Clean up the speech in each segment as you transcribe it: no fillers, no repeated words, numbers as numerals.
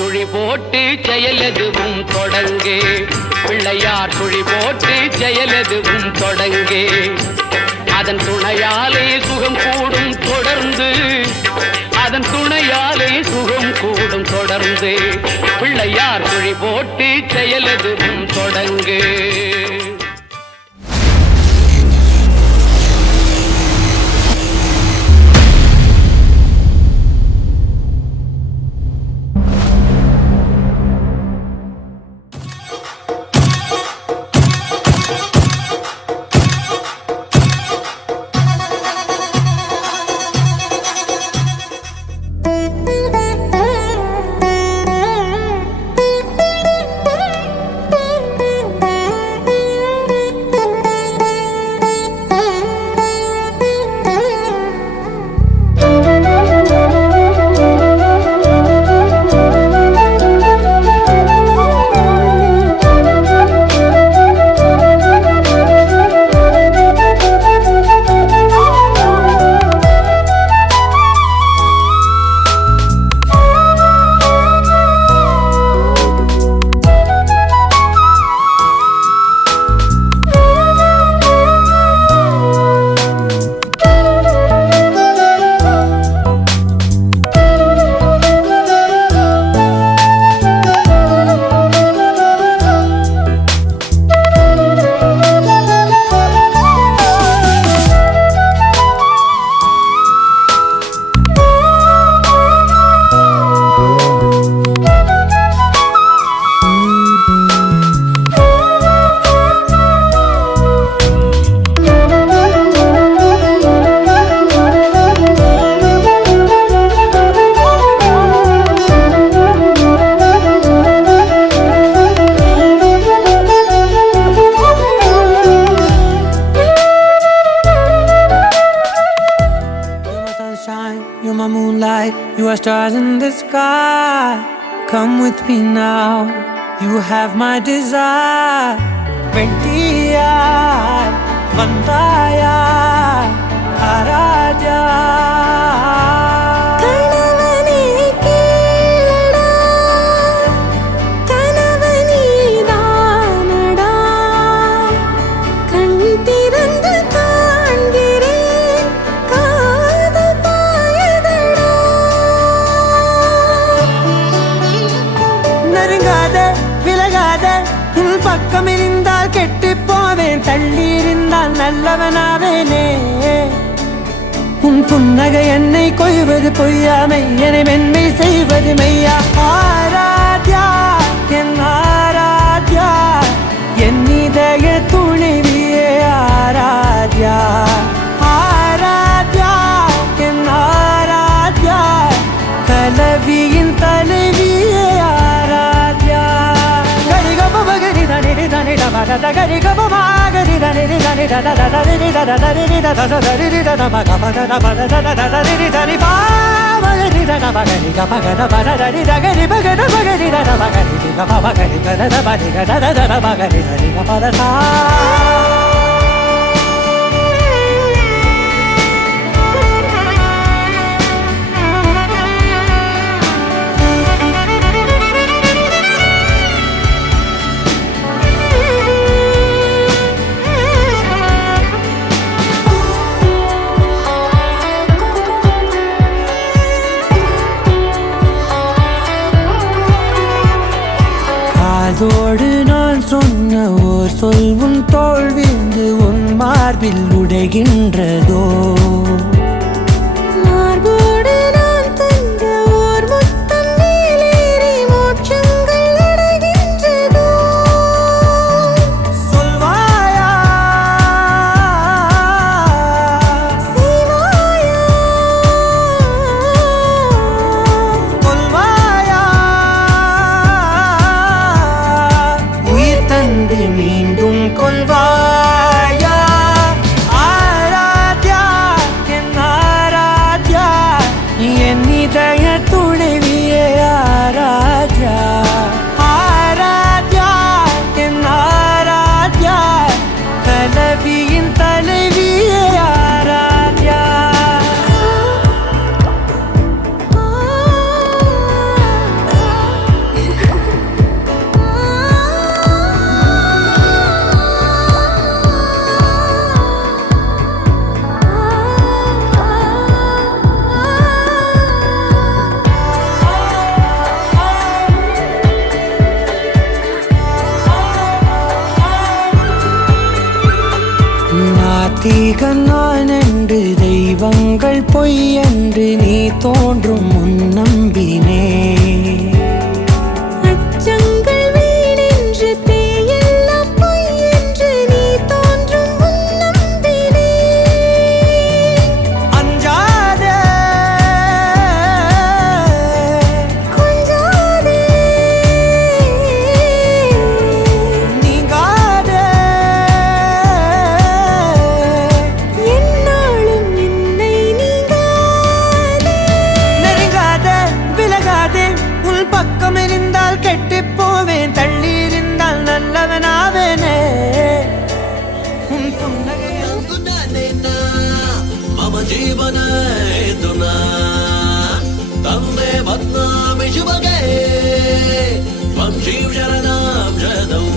சுழி போட்டு செயலெதுவும் தொடங்கு, பிள்ளையார் சுழி போட்டு செயலெதுவும் தொடங்கு. அதன் துணையாலே சுகம் கூடும் தொடர்ந்து, அதன் துணையாலே சுகம் கூடும் தொடர்ந்து. பிள்ளையார் சுழி போட்டு செயலெதுவும் தொடங்கு. You're my moonlight, you are stars in the sky. Come with me now, you have my desire. Vendiya, Vandaya, Araja. பக்கம் இருந்தால் கெட்டு போவேன், தள்ளி இருந்தால் நல்லவனாவேனே. உன் புன்னகை என்னை கொய்வது பொய்யாமை, என்னை மென்மை செய்வது மெய்யா. ஆராத்யா என் ஆராத்யா, என் இதய துணைவியே ஆராத்யா. ஆராத்யா என் Aradhya, கலவியின் தலைவியே Aradhya. Gari ga ba ma gari da ni da ni da da da da ni da da da ni da da da ni da da ma ga ma da da ba da da da da ni da ni ba ma gari da na ba gari ga ma ga da ba da ni da gari ba ga da ba gari da na ba gari ga ma ba gari ga da da ba ni ga da da da ba gari da ni ga ba da sa. அதோடு நான் சொன்ன ஓர் சொல் உன் தோள் வீழ்ந்து உன் மார்பில் உடைகின்றதோ. மார்போடு நான் தந்த ஓர் முத்தம் மேலேறி மோட்சங்கள் அடைகின்றதோ. சொல்வாயா செய்வாயா கொல்வாயா, மீண்டும் கொள்வாயா. ஆராத்யா என் வானென்று தெய்வங்கள் பொய்யென்று நீ தோன்றும் முன் நம்பினே. அச்சங்கள் வீணென்று பேயெல்லாம் பொய்யென்று நீ தோன்றும் முன் நம்பினே. அஞ்சாதே கொஞ்சாதே நீங்காதே என்னாலும் என்னை நீங்காதே. நெருங்காதே விலகாதே உள் பக்கம் இருந்தால் கெட்டுப் போவேன், தள்ளி இருந்தால் நல்லவனாவேனே. உன் புன்னகையால் मम जीवन हेतुना तन्मे बध्नामि शुभगे त्वं जीव शरणां शरणम्.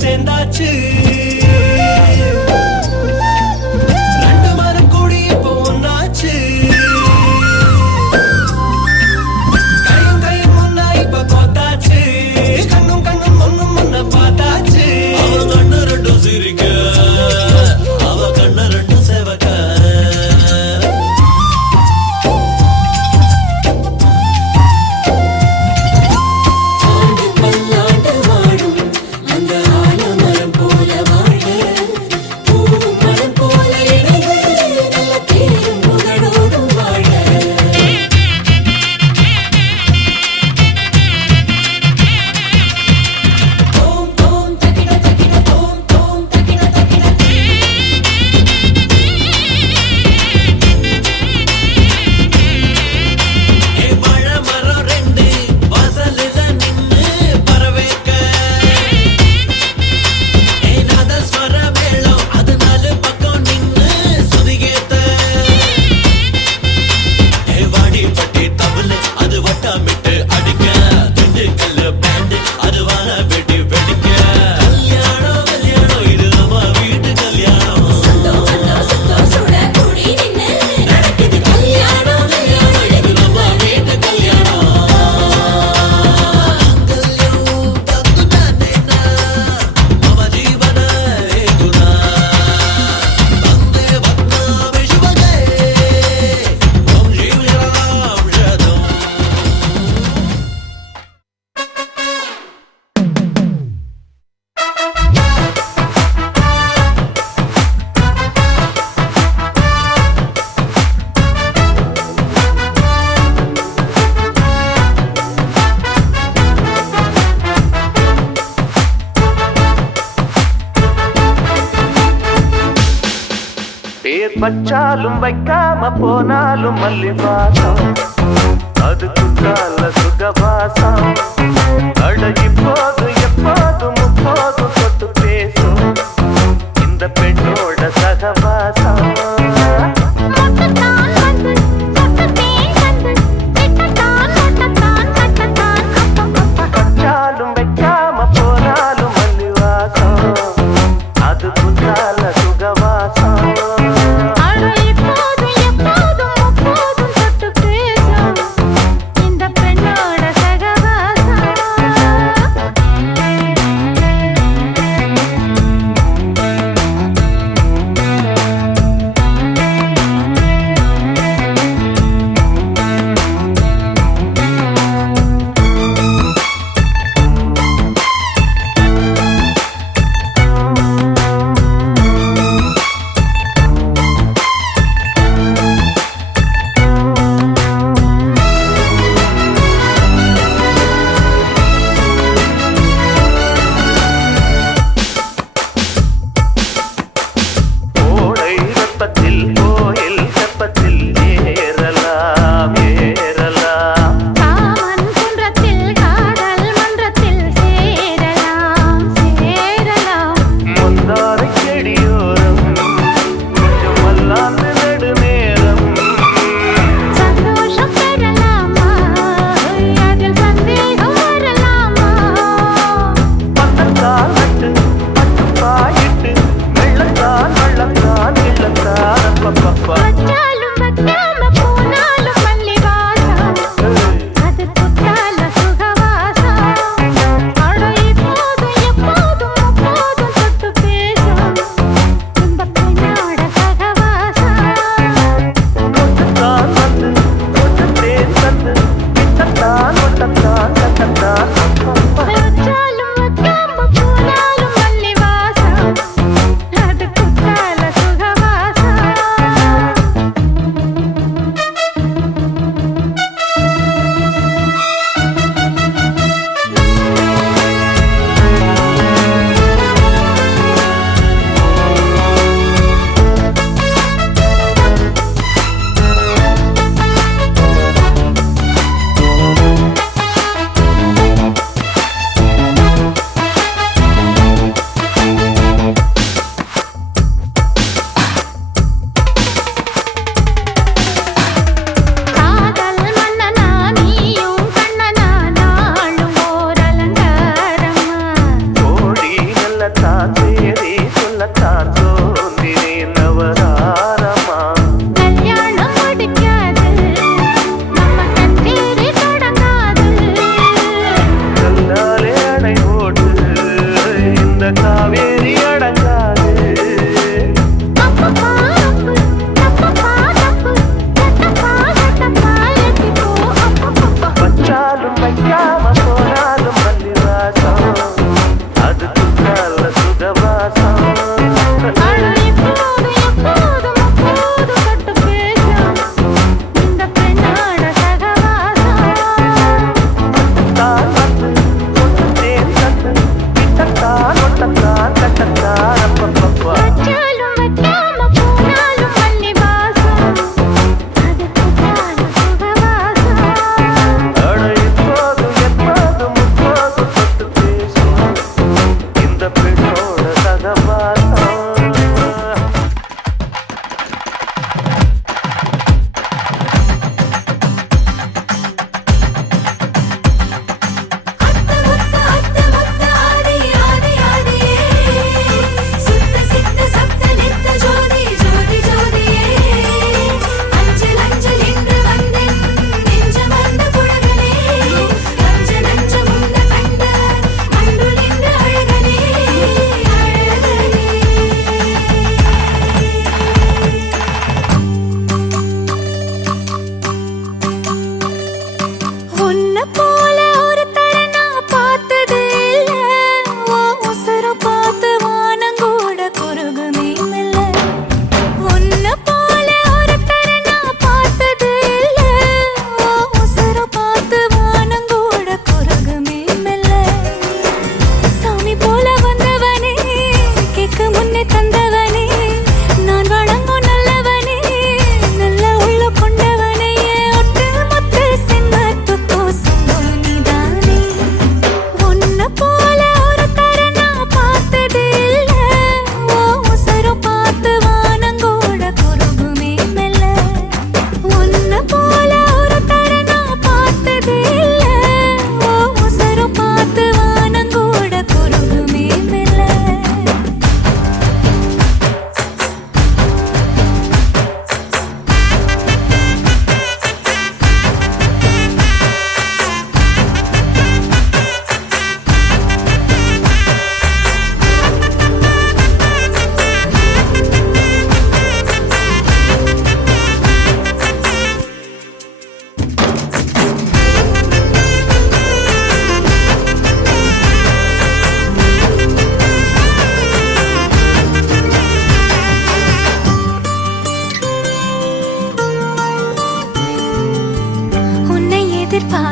சேர்ந்தாச்சு ரெண்டு மரம் கூடி இப்போ ஒன்னாச்சு கையும் கையும் முன்னா இப்ப கோத்தாச்சு கண்ணும் கண்ணும் ஒண்ணும் முன்ன பார்த்தாச்சு அவ கண்ணு ரெண்டும் சிரிக்க அவ கண்ணு ரெண்டும் செவக்க வச்சாலும் வைக்காம போனாலும் மல்லி வாசம் அது குத்தால சுகவாசம் அட இப்போதும் எப்போதும் முப்போதும் தொட்டு பேசும் இந்த பெண்ணோட சகவாசம் மொட்டத்தான் வந்து சொட்டத்தேன் வந்து வெட்டத்தான் மொட்டத்தான் கட்டத்தான் அப்பப்பப்பா வச்சாலும் வைக்காம போனாலும் மல்லி வாசம் அது குத்தால சுகவாசம் அட இப்போதும் எப்போதும் முப்போதும் தொட்டு பேசும் இந்த பெண்ணோட சகவாசம்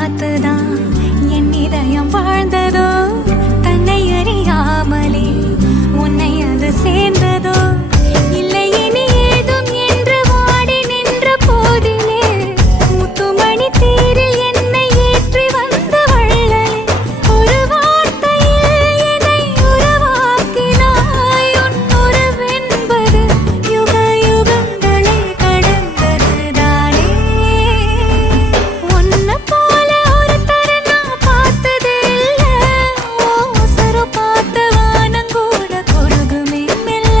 பார்த்துதான் என் இதயம் வாழ்ந்ததோ, தன்னை அறியாமலே உன்னை அது சேர்ந்ததோ, இல்லை இனி ஏதும் என்று வாடி நின்ற போதிலே முத்துமணி தேரில் என்னை ஏற்றி வந்த வள்ளலே, ஒரு வார்த்தையில் என்னை உருவாக்கினாய். உன் உறவென்பது யுக யுகங்களை கடந்ததுதானே. உன்னை போல ஒருத்தரை நான் பார்த்ததே இல்ல, ஓ உசுரு பார்த்த வானங்கூட குறுகுமே மெல்ல.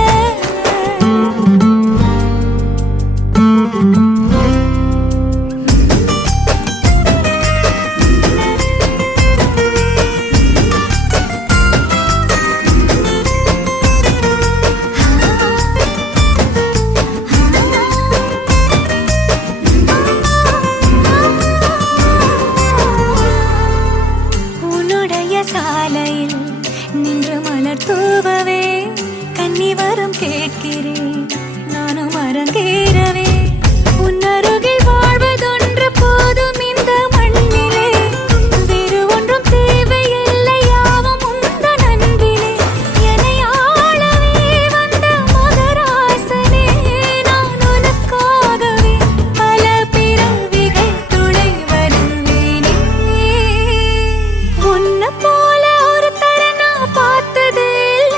உன்னுடைய சாலையில் நின்று மலர் தூவவே கன்னிவரம் கேட்கிறேன், நானும் அரங்கேறவே. உன் அருகில் வாழ்வதொன்று போதும் இந்த மண்ணிலே, வேறு ஒன்றும் தேவையில்லை யாவும் உந்தன் அன்பிலே. என்னை ஆளவே வந்த மகராசனே, நான் உனக்காகவே பல பிறவிகள் துணை வருவேனே. உன்னை போல ஒருத்தரை நான் பார்த்ததே இல்ல,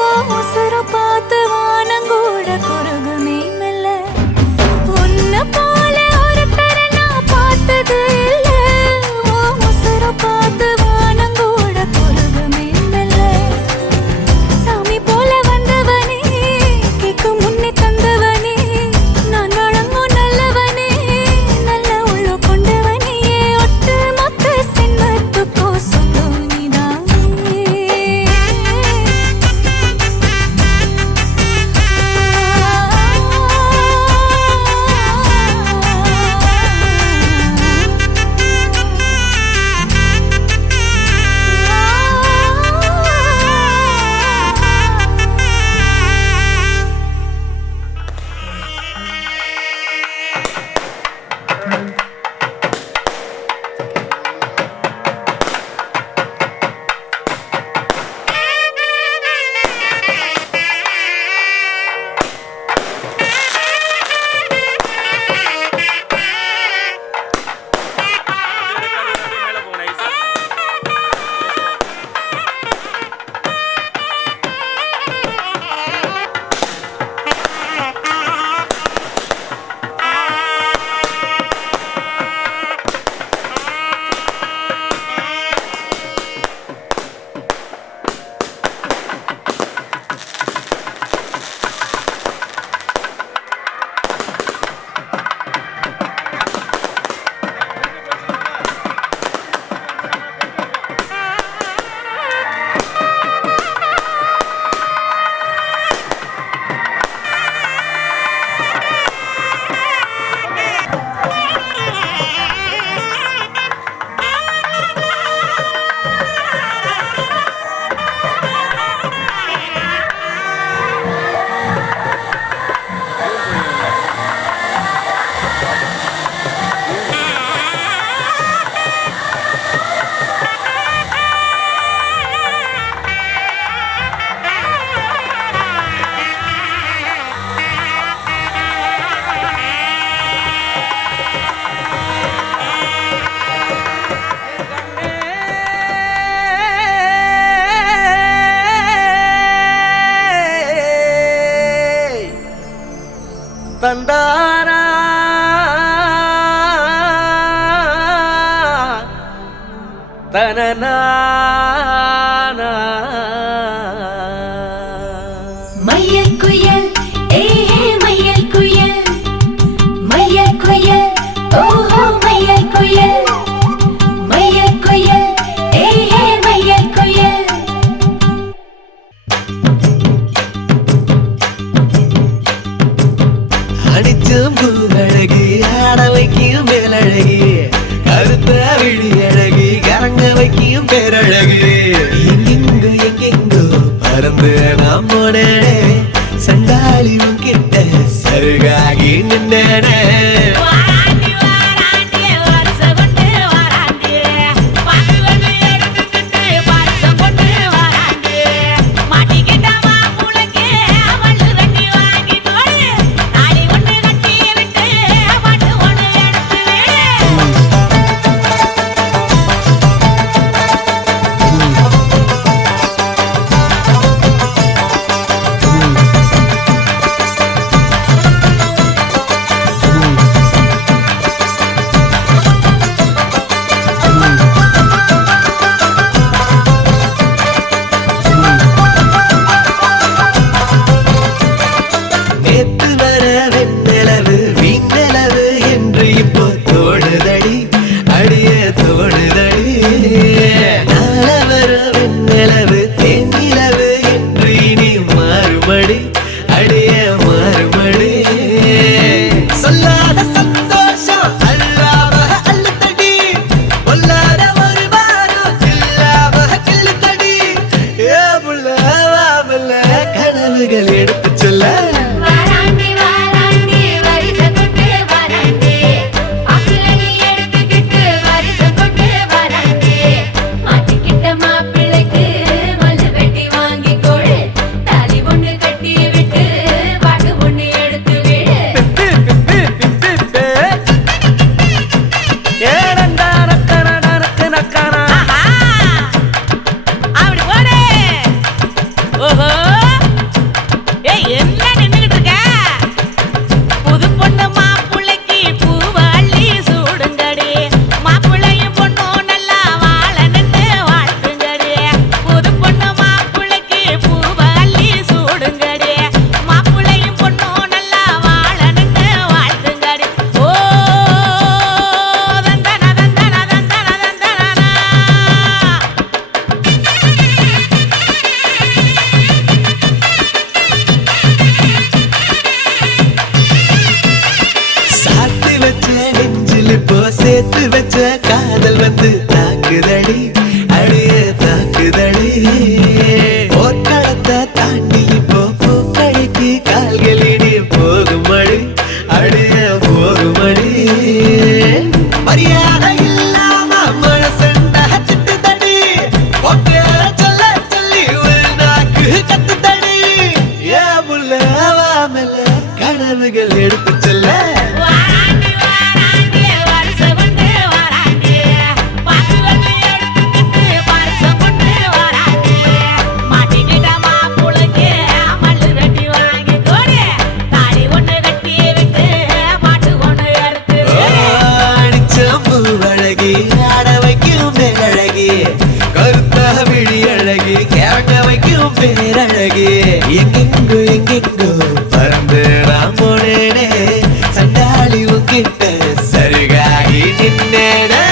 ஓ உசுரு பார்த்து வானங்கூட குறுகுமே மெல்ல. உன்னை போல ஒருத்தரை நான் பார்த்ததே இல்ல, ஓ உசுரு பார்த்து வானங்கூட குறுகுமே மெல்ல. சாமி போல வந்தவனே, கேட்கும் முன்னே தந்தவனே, நான் வழங்கும் நல்லவனே, நல்ல உள்ள கொண்டவனே, ஒட்டு மொத்த சின்னத்துக்கோ சொந்தம் நீதானே. தந்தானா தனனா மையல் குயில் ஏ மையல் குயில், மையல் குயில் ஓஹோ மையல் குயில், மையல் குயில் ஏ மையல் குயில். அடிச்சும் பூவழகி ஆட வைக்கும் மேலழகி, கருத்த விழி அழகி கரங்க வைக்கும் பேரழகி. வச்ச காதல் வந்து தாக்குதடி அடிய தாக்குதடி போர்க்களத்தை தாண்டி இப்போ பூக்கடைக்கு கால்களிடி போகுமடி அடிய போகுமடி மரியாதை இல்லாம மனசண்ட திட்டுதடி ஒப்பே சொல்ல சொல்லி ஒரு நாக்கு கத்துதடி ஏ புள்ள வாமல கனவுகள் எடுத்து செல்ல அழகி ஆட வைக்கும் பேரழகி கருத்தா விழி அழகி கேட்ட வைக்கும் பேரழகி எங்கெங்கோ எங்கெங்கோ பறந்து நான் போனேனே சண்டாளி உங்கிட்ட சருகாகி நின்னேனே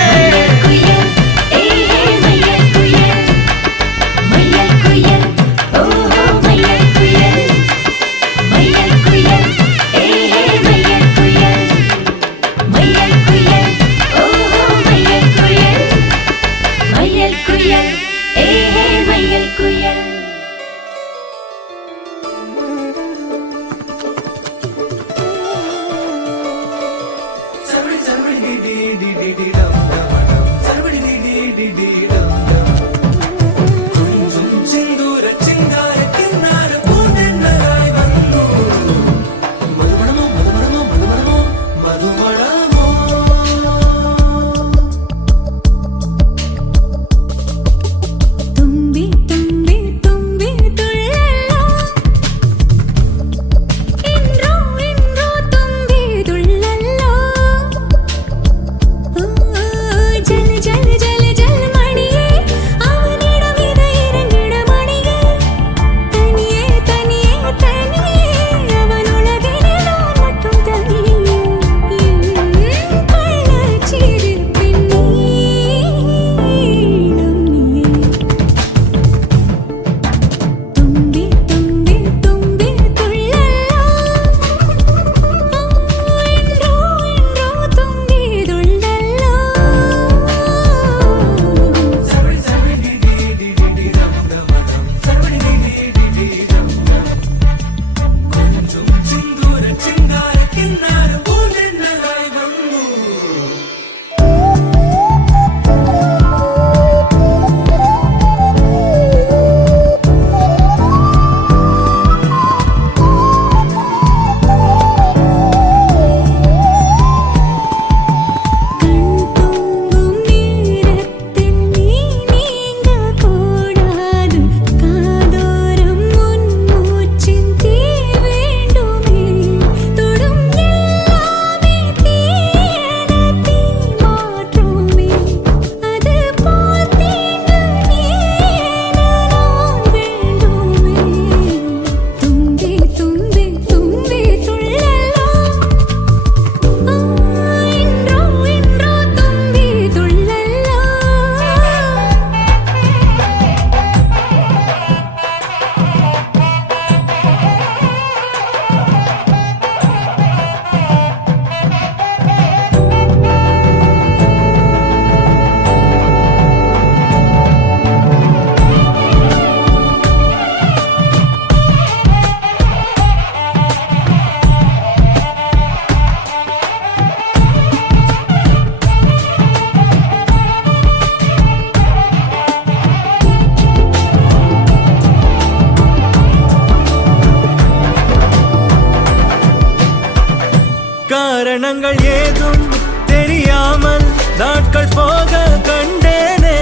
காரணங்கள் ஏதும் தெரியாமல் நாட்கள் போக கண்டேனே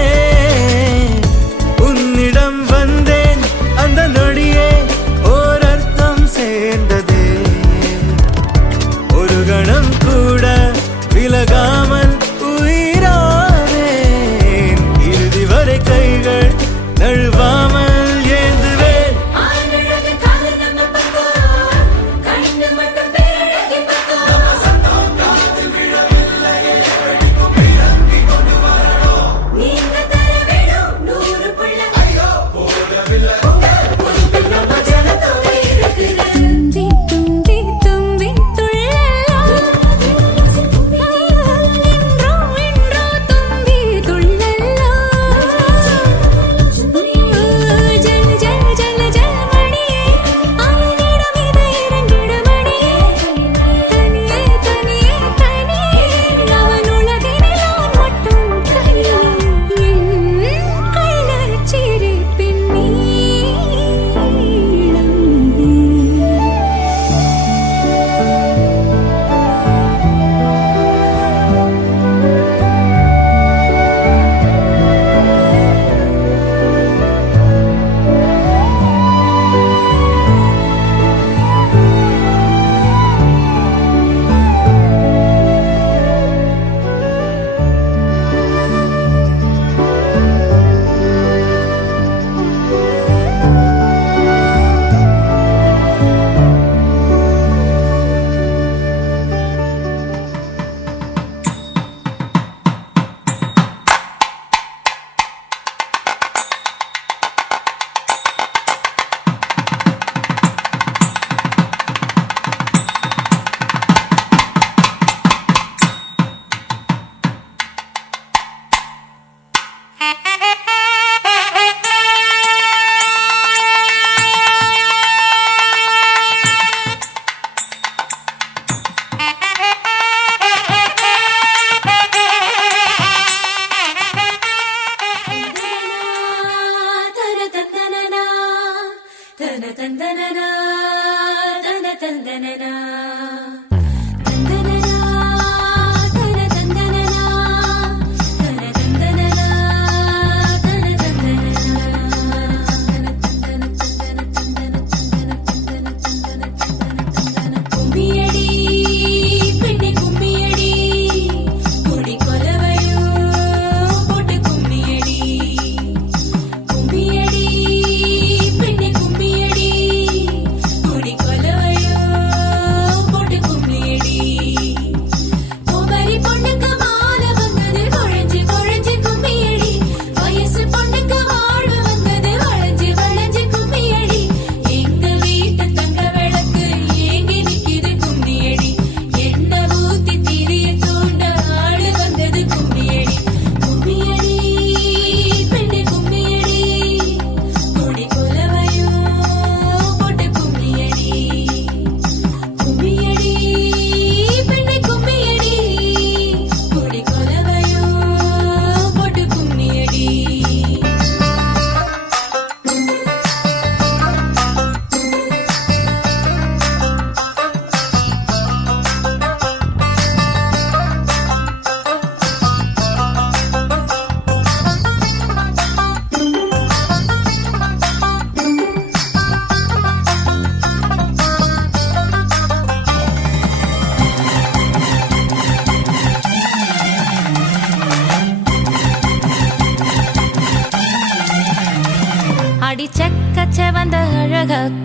உன்னிடம் வந்தேன் அந்த நொடியே ஓர் அர்த்தம் சேர்ந்ததே ஒரு கணம் கூட விலகாமல் உயிரானேன் இறுதி வரை கைகள் நழுவாமல் ஏந்துவேன் கண்ணு மட்டும் பேரழகி பத்தோ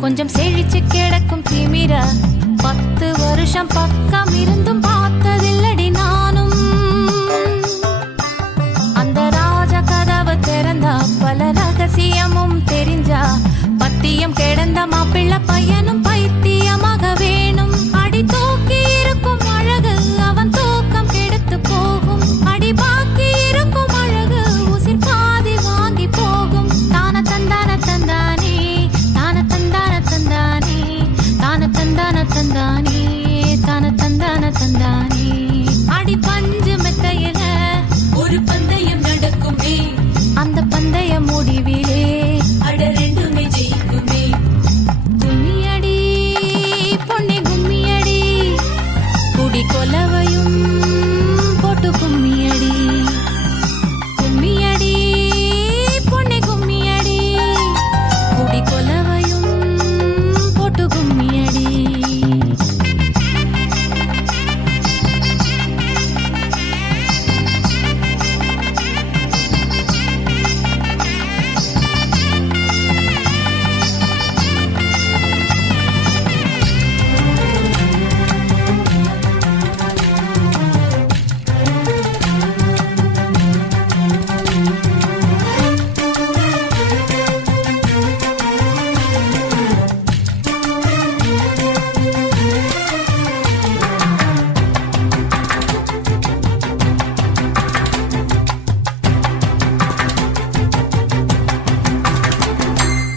கொஞ்சம் செழிச்சு கிடக்கும் திமிர 10 வருஷம் பக்கம் இருந்தும் பார்த்ததில்லடி நானும். அந்த ராஜ கதவு திறந்தா பல ரகசியமும் தெரிஞ்சா பத்தியம் கிடந்த மாப்பிள்ள பையனும் பைத்தியமாக வேணும். அடி தூக்கி இருக்கும் அழகு அவன் தூக்கம் கெடுத்து போகும். அடி பாக்கி இருக்கும் அழகு உசிர் பாதி வாங்கி போகும். தான தந்தான தந்தானே தான தந்தான தந்தானே தான தந்தான தந்தானே தான தந்தான தந்தானே. அடி பஞ்சு மெத்தையில ஒரு பந்தயம் நடக்குமே. அந்த பந்தய முடிவிலே அட ரெண்டுமே ஜெயிக்குமே. கும்மியடி பொன்னே கும்மியடி குடி கொலவையும் போட்டு கும்மியடி. கும்மியடி பொன்னே கும்மியடி குடி கொலவையும் போட்டு கும்மியடி.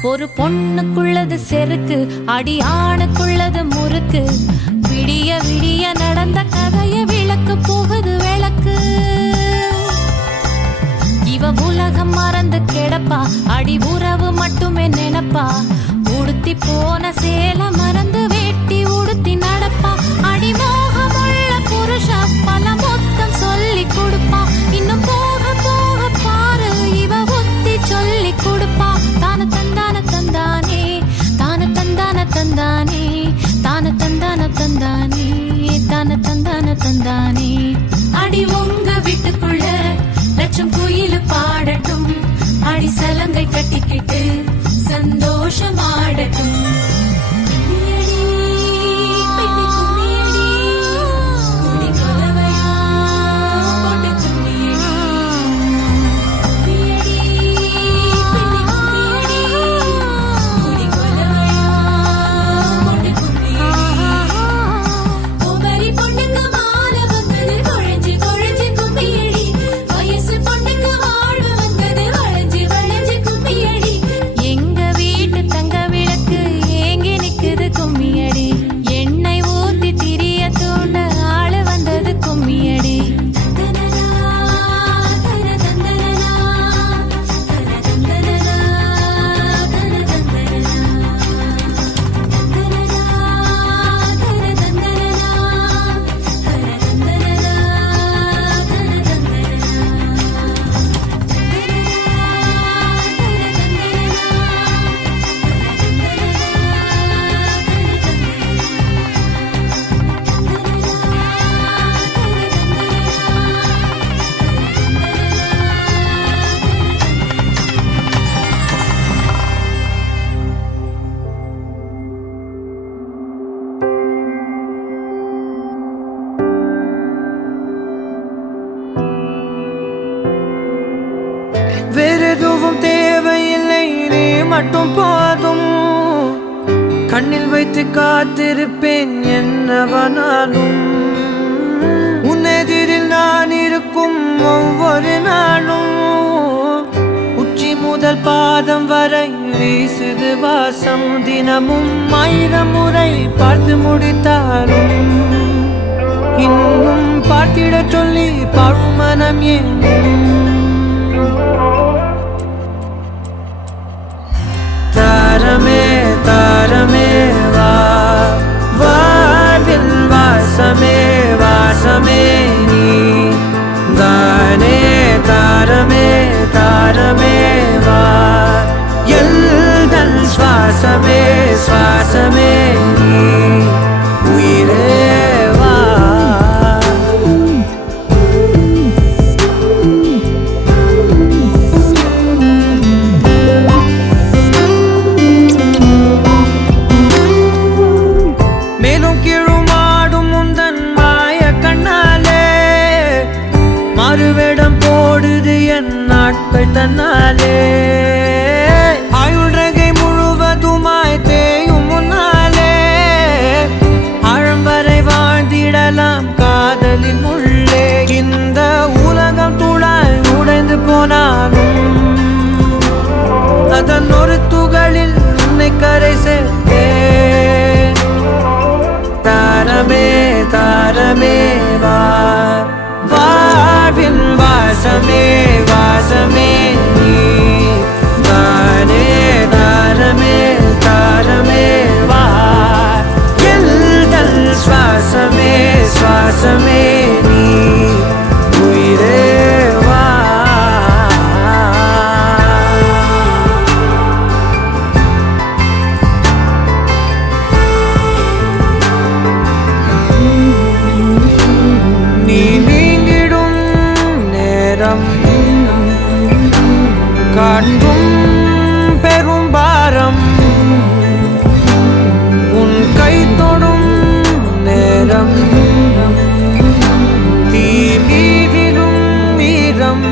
ஒரு பொண்ணுக்குள்ளது செருக்கு அடி ஆணுக்குள்ளது முறுக்கு. விடிய விடிய நடந்த கதைய விளக்கு போகுது விளக்கு. இவ உலகம் மறந்து கிடப்பா அடி உறவு மட்டுமே நினைப்பா. உடுத்தி போன சேல மறந்து வேட்டி உடுத்தி நடப்பா. அடி மோகமுள்ள புருஷ பல மொத்தம் சொல்லி கொடுப்பா. இன்னும் போக போக பாரு இவ ஒத்தி சொல்லி கொடுப்பா. தான தந்தான தந்தானே தான தந்தான தந்தானே தான தந்தான தந்தானே தான தந்தான தந்தானே. அடி உங்க வீட்டுக்குள்ள லட்சம் குயில் பாடட்டும். அடி சலங்கை கட்டிக்கிட்டு சந்தோஷமாடட்டும். கும்மியடி, பெண்ணே கும்மியடி, குடி கொலவையா போட்டு கும்மியடி. கும்மியடி, பெண்ணே கும்மியடி, குடி கொலவையா போட்டு கும்மியடி. குமரி பொண்ணுக்கு மாலை வந்தது குழஞ்சு குழஞ்சு கும்மியடி. வயசு பொண்ணுக்கு வாழ்வு வந்தது வளைஞ்சு வளைஞ்சு கும்மியடி. எங்க வீட்டு தங்க விளக்கு ஏங்கி நிக்குது கும்மியடி. எண்ணெய் ஊத்தி திரிய தூண்ட ஆளு வந்தது கும்மியடி. தந்தனனா, தன தந்தனனா, தன தந்தனனா, தன தந்தனனா. தந்தனனா, தன தந்தனனா, தன தந்தனனா, தன வேறெதுவும் தேவையில்லை நீ மட்டும் போதும். கண்ணில் வைத்து காத்திருப்பேன் என்னவனாலும். உன்னெதிரில் நான் இருக்கும் ஒவ்வொரு நாளும். உச்சி முதல் பாதம் வரை வீசுது வாசம். தினமும் 1000 முறை பார்த்து முடித்தாலும் இன்னும் பார்த்திட சொல்லி பழுமனம் ஏன். தாரமே தாரமே வா வாழ்வில் வாசமே வாசமே நீ தானே. தாரமே தாரமே வா எல்தல் சுவாசமே சுவாசமே நீ உயிரே வா. வேடம் போடுது என் நாட்கள் தன்னாலே ஆயுள் ரகை முழுவதுமாய் தேயும் முன்னாலே ஆழம் வரை வாழ்ந்திடலாம் காதலின் உள்ளே இந்த உலகம் துளாய் உடைந்து போனாலும் அதன் ஒரு துகளில் உன்னை கரை சேர்த்தேன் தாரமே தாரமே வா வாழ்வின் வாசமே வாசமே நீ தானே தாரமே தாரமே வா எல்தல் சுவாசமே சுவாசமே நீ உயிரே வா நீ நீங்கிடும் நேரம் காட்டும் பெரும் பாரம் உன் கை தொடும் நேரம் தீ மீதிலும் மீறம்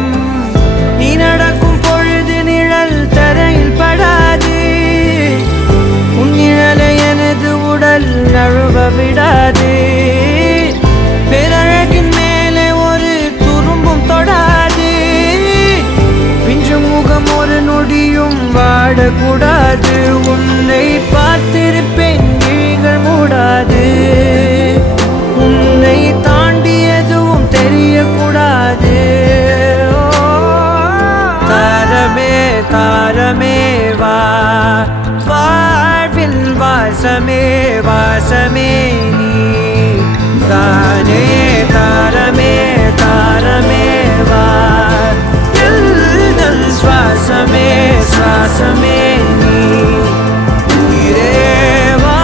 நீ நடக்கும் பொழுது நிழல் தரையில் படாது உன் நிழலை எனது உடல் நழுவ விடாது பேரழகின் மேலே ஒரு துரும்பும் தொடாது பிஞ்சு முகம் ஒரு நொடியும் வாடக்கூடாது உன்னை பார்த்திருப்பேன் விழிகள் மூடாது உன்னை தாண்டி எதுவும் தெரியக்கூடாது ஓ, தாரமே தாரமே வா வாழ்வில் வாசமே வாசமே நீ தானே தாரமே தாரமே வா எல்தல் சுவாசமே சுவாசமே நீ உயிரே வா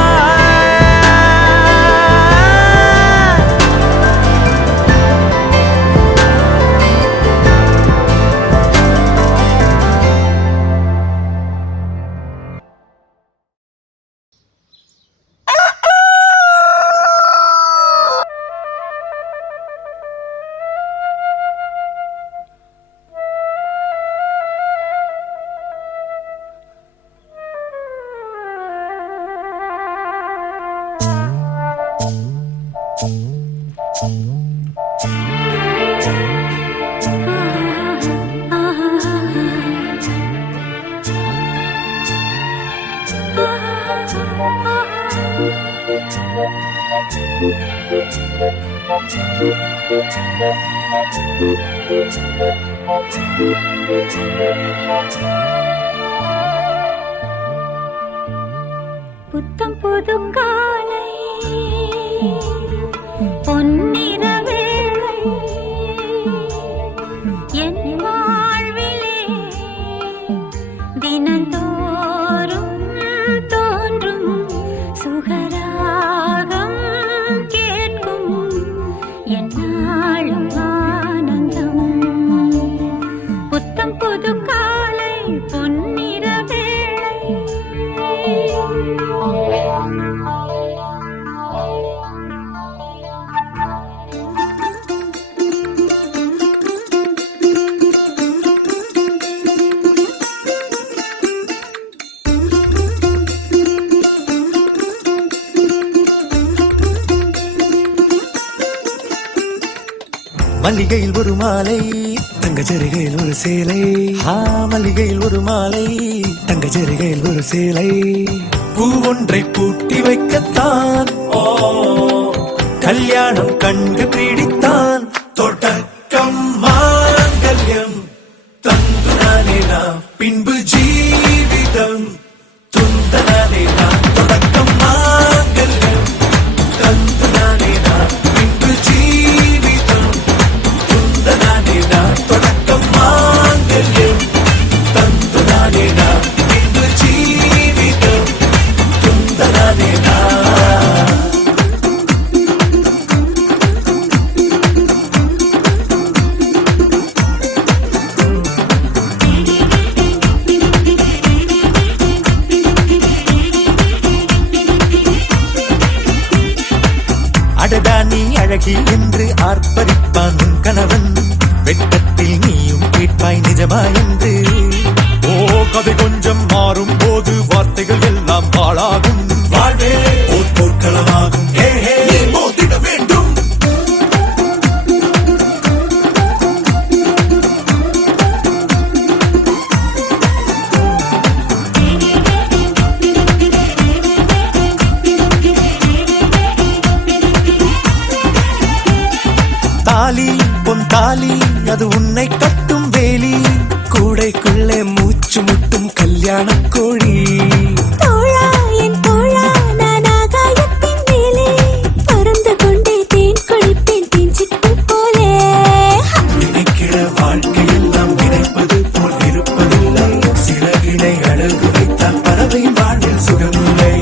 புத்தம் புது காலை பொன்னிற வேளை என் வாழ்விலே தினந்தோறும் தோன்றும் சுகராகம் கேட்கும் என்னாலும் ஆனந்தம் புத்தம் புது காலை பொன்னிற வேளை மல்லிகையில் ஒரு மாலை தங்கச்சரிகையில் ஒரு சேலை மல்லிகையில் ஒரு மாலை தங்கச்சரிகையில் ஒரு சேலை பூ ஒன்றை பூட்டி வைக்கத்தான் கல்யாணம் கண்டு பிடித்தான் தொடக்கம் மாங்கல்யம் தந்துனானே நாம் பின்பு ஜீவிதம் துந்தனானே நாம் தொடக்கம் மாங்கல்யம் தந்துனானே நாம் பின்பு ஜீவிதம் துந்தனானே நாம் தொடக்கம் மாங்கல்யம் தந்துனானே நாம் பின்பு ஜீவிதம் துந்தனானே நாம் நினைப்பாய் நிஜமா என்று. ஓ கதை கொஞ்சம் மாறும் போது வார்த்தைகள் எல்லாம் பாழாகும். வாழ்வே ஓர் போர்க்களமாகும். மோதிட வேண்டும். தாலி பொன் தாலி அது உன்னை கட்டும் வேலி. கூடைக்குள்ளே மூச்சு முட்டும் கல்யாண கோழி. தோழா என் தோழா நான் ஆகாயத்தின் மேலே பறந்து கொண்டே தேன் குடிப்பேன் தேஞ்சிட்டு போலே. நினைக்கிற வாழ்க்கையெல்லாம் நினைப்பது போல் இருப்பதில்லை. சிறகினை அழகு வைத்தால் பறவை வாழ்வில் சுகமில்லை.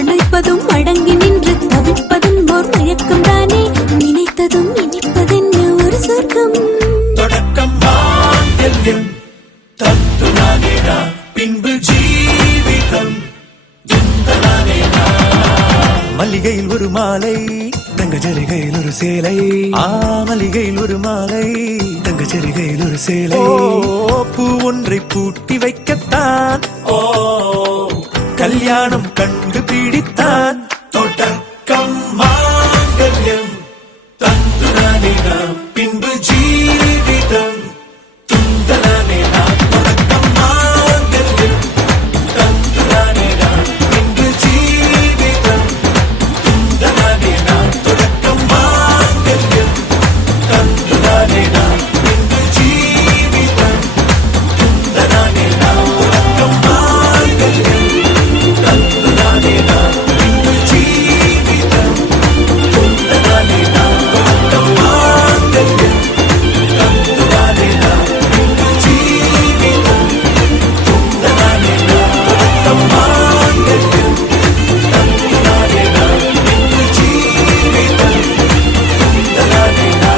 அணைப்பதும் அடங்கி நின்று தவிப்பதும் ஓர் மயக்கம் தானே. நினைத்ததும் இனிப்பதென்ன ஒரு சொர்க்கம். தொடக்கம் மாங்கல்யம் தத்துனானேனா பின்பு ஜீவிதம் துந்தனானேனா. மல்லிகையில் ஒரு மாலை தங்க ஜரிகையில் ஒரு சேலை. மல்லிகையில் ஒரு மாலை தங்க ஜரிகையில் ஒரு சேலை. பூ ஒன்றை பூட்டி வைக்கத்தான் கல்யாணம் கண்டு பிடித்தான். தொடக்கம் மாங்கல்யம் தந்துனானேனா பின்பு ஜீவிதம் துந்தனானேனா. தொடக்கம் மாங்கல்யம் தந்துனானேனா பின்பு ஜீவிதம் துந்தனானேனா. தொடக்கம் மாங்கல்யம் தந்துனானேனா பின்பு ஜீவிதம் துந்தனானேனா. தொடக்கம் மாங்கல்யம் தந்துனானேனா பின்பு ஜீவிதம் துந்தனானேனா. தொடக்கம் மாங்கல்யம் தந்துனானேனா பின்பு ஜீவிதம் துந்தனானேனா. தொடக்கம் மாங்கல்யம் தந்துனானேனா பின்பு ஜீவிதம் துந்தனானேனா.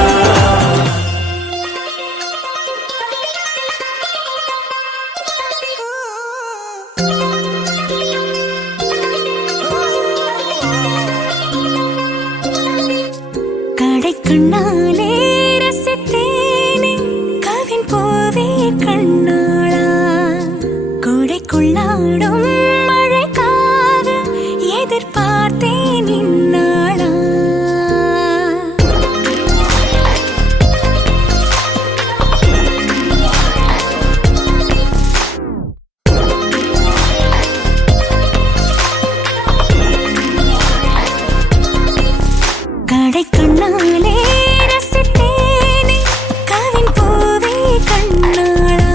கடை கண்ணாலே ரசித்தேனே கவின் போவே கண்ணாளா. கூடைக்குள்ளாடும் மழைக்காக எதிர்பார்த்தேன் இந்நாளா. கடை கண்ணாலே ரசித்தேனே கவின் போவே கண்ணாளா.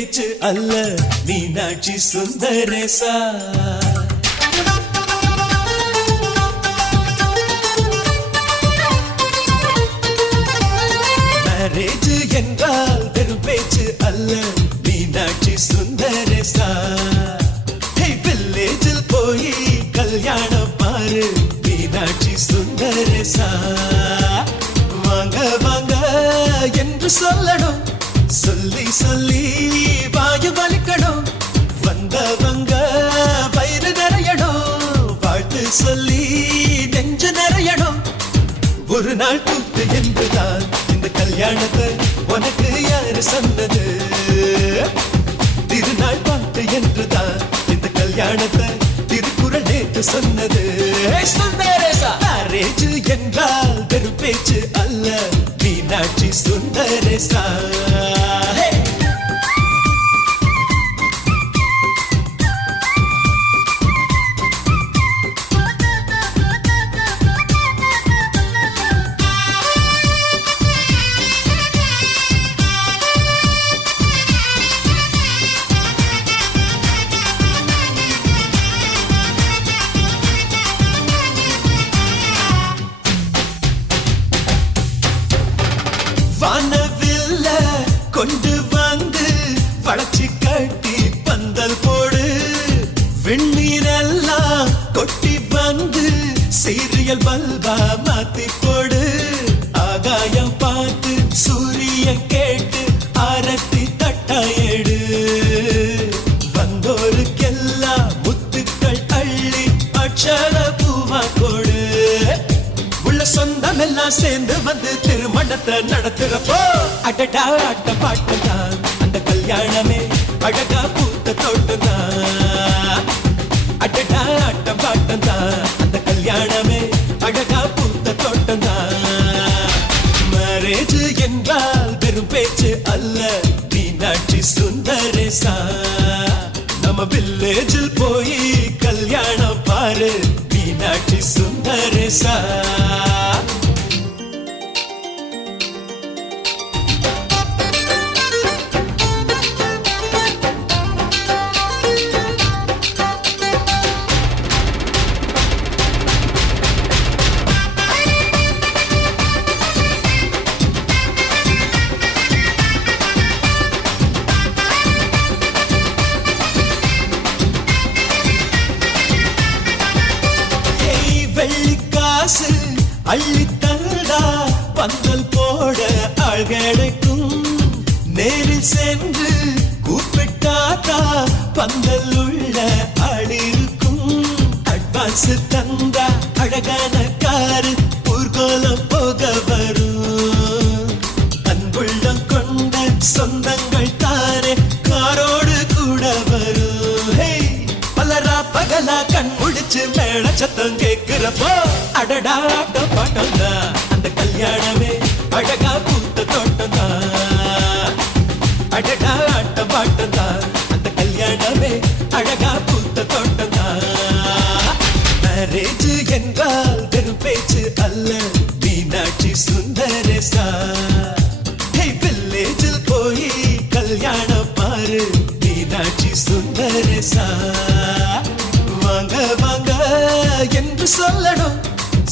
பேச்சு அல்ல மீனாட்சி சுந்தரேசா மேரேஜ் என்றால் வெறும் பேச்சு அல்ல மீனாட்சி சுந்தரேசா வில்லேஜில் போய் கல்யாணம் பாரு மீனாட்சி சுந்தரேசா வாங்க வாங்க என்று சொல்லணும் சொல்லி சொல்லி வாயு வலிக்கணும் வந்தவங்க வயிறு நிறையணும் வாழ்த்து சொல்லி நெஞ்சு நிறையணும் ஒரு நாள் கூத்து என்றுதான் இந்த கல்யாணத்தை உனக்கு யாரு சொன்னது திருநாள் பாட்டு என்றுதான் இந்த கல்யாணத்தை திருக்குறள் நேற்று சொன்னது மேரேஜ் என்றால் வெறும் பேச்சு அல்ல மீனாட்சி சுந்தரேசா வானவில்ல கொண்டு வந்து வளர்ச்சி கட்டி பந்தல் போடு வெண்ணீரெல்லாம் கொட்டி வந்து சீரியல் பல்பா மாத்தி போடு ஆகாயம் பார்த்து சூரியன் கேட்டு ஆரத்தி தட்டாயேடு வந்தோருக்கெல்லாம் முத்துக்கள் அள்ளி அட்சர பூவா கொடு உள்ள சொந்தம் எல்லாம் சேர்ந்து வந்து திருமணத்தை நடத்துறப்போ அடடா ஆட்ட பாட்டுதான் அந்த கல்யாணமே அழகா பூத்த தோட்டம்தான் அடடா ஆட்ட பாட்டுதான் அந்த கல்யாணமே அழகா பூத்த தோட்டம்தான் மேரேஜ் என்றால் வெறும் பேச்சு அல்ல மீனாட்சி சுந்தரேசா நம்ம வில்லேஜில் போய் கல்யாணம் பாரு மீனாட்சி சுந்தரேசா வெள்ளிக்காசு அள்ளி தந்தா பந்தல் போட ஆள் கிடைக்கும் நேரில் சென்று கூப்பிட்டாதா பந்தல் உள்ள ஆள் இருக்கும் அட்வான்ஸ் தந்தா அழகான காரு ஊர்கோலம் போக வரும் அன்புள்ளம் கொண்ட சொந்தங்கள் தானே காரோடு கூட வரும் பலரா பகலா கண் முடிச்சு மேல சத்தம் கேட்கிறப்போ அடடா ஆட்ட பாட்டம் தான் அந்த கல்யாணமே அழகா பூத்த தோட்டம் தான் அடடா ஆட்ட பாட்டம் தான் அந்த கல்யாணமே அழகா பூத்த தோட்டம் தான் மேரேஜ் என்றால் வெறும் பேச்சு அல்ல மீனாட்சி சுந்தரேசா வில்லேஜில் போய் கல்யாணம் பாரு மீனாட்சி சுந்தரேசா வாங்க வாங்க என்று சொல்லணும்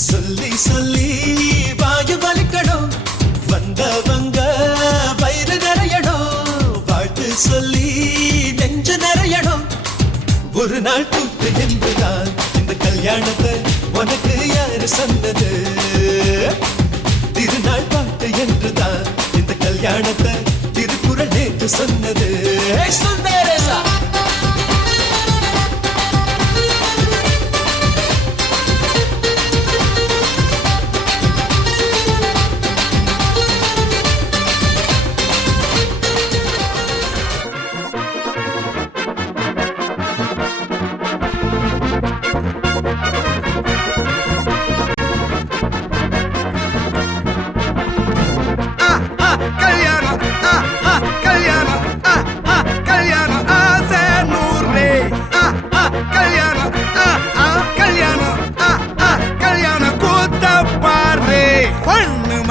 சொல்லி சொல்லி வாயு வலிக்கணும் வந்தவங்க வயிறு நிறையணும் வாழ்த்து சொல்லி நெஞ்சு நிறையணும் ஒரு நாள் கூத்து என்றுதான் இந்த கல்யாணத்தை உனக்கு யாரு சொன்னது திருநாள் பாட்டு என்றுதான் இந்த கல்யாணத்தை திருக்குறள் நேற்று சொன்னது சுந்தரேசா கல்யாணம்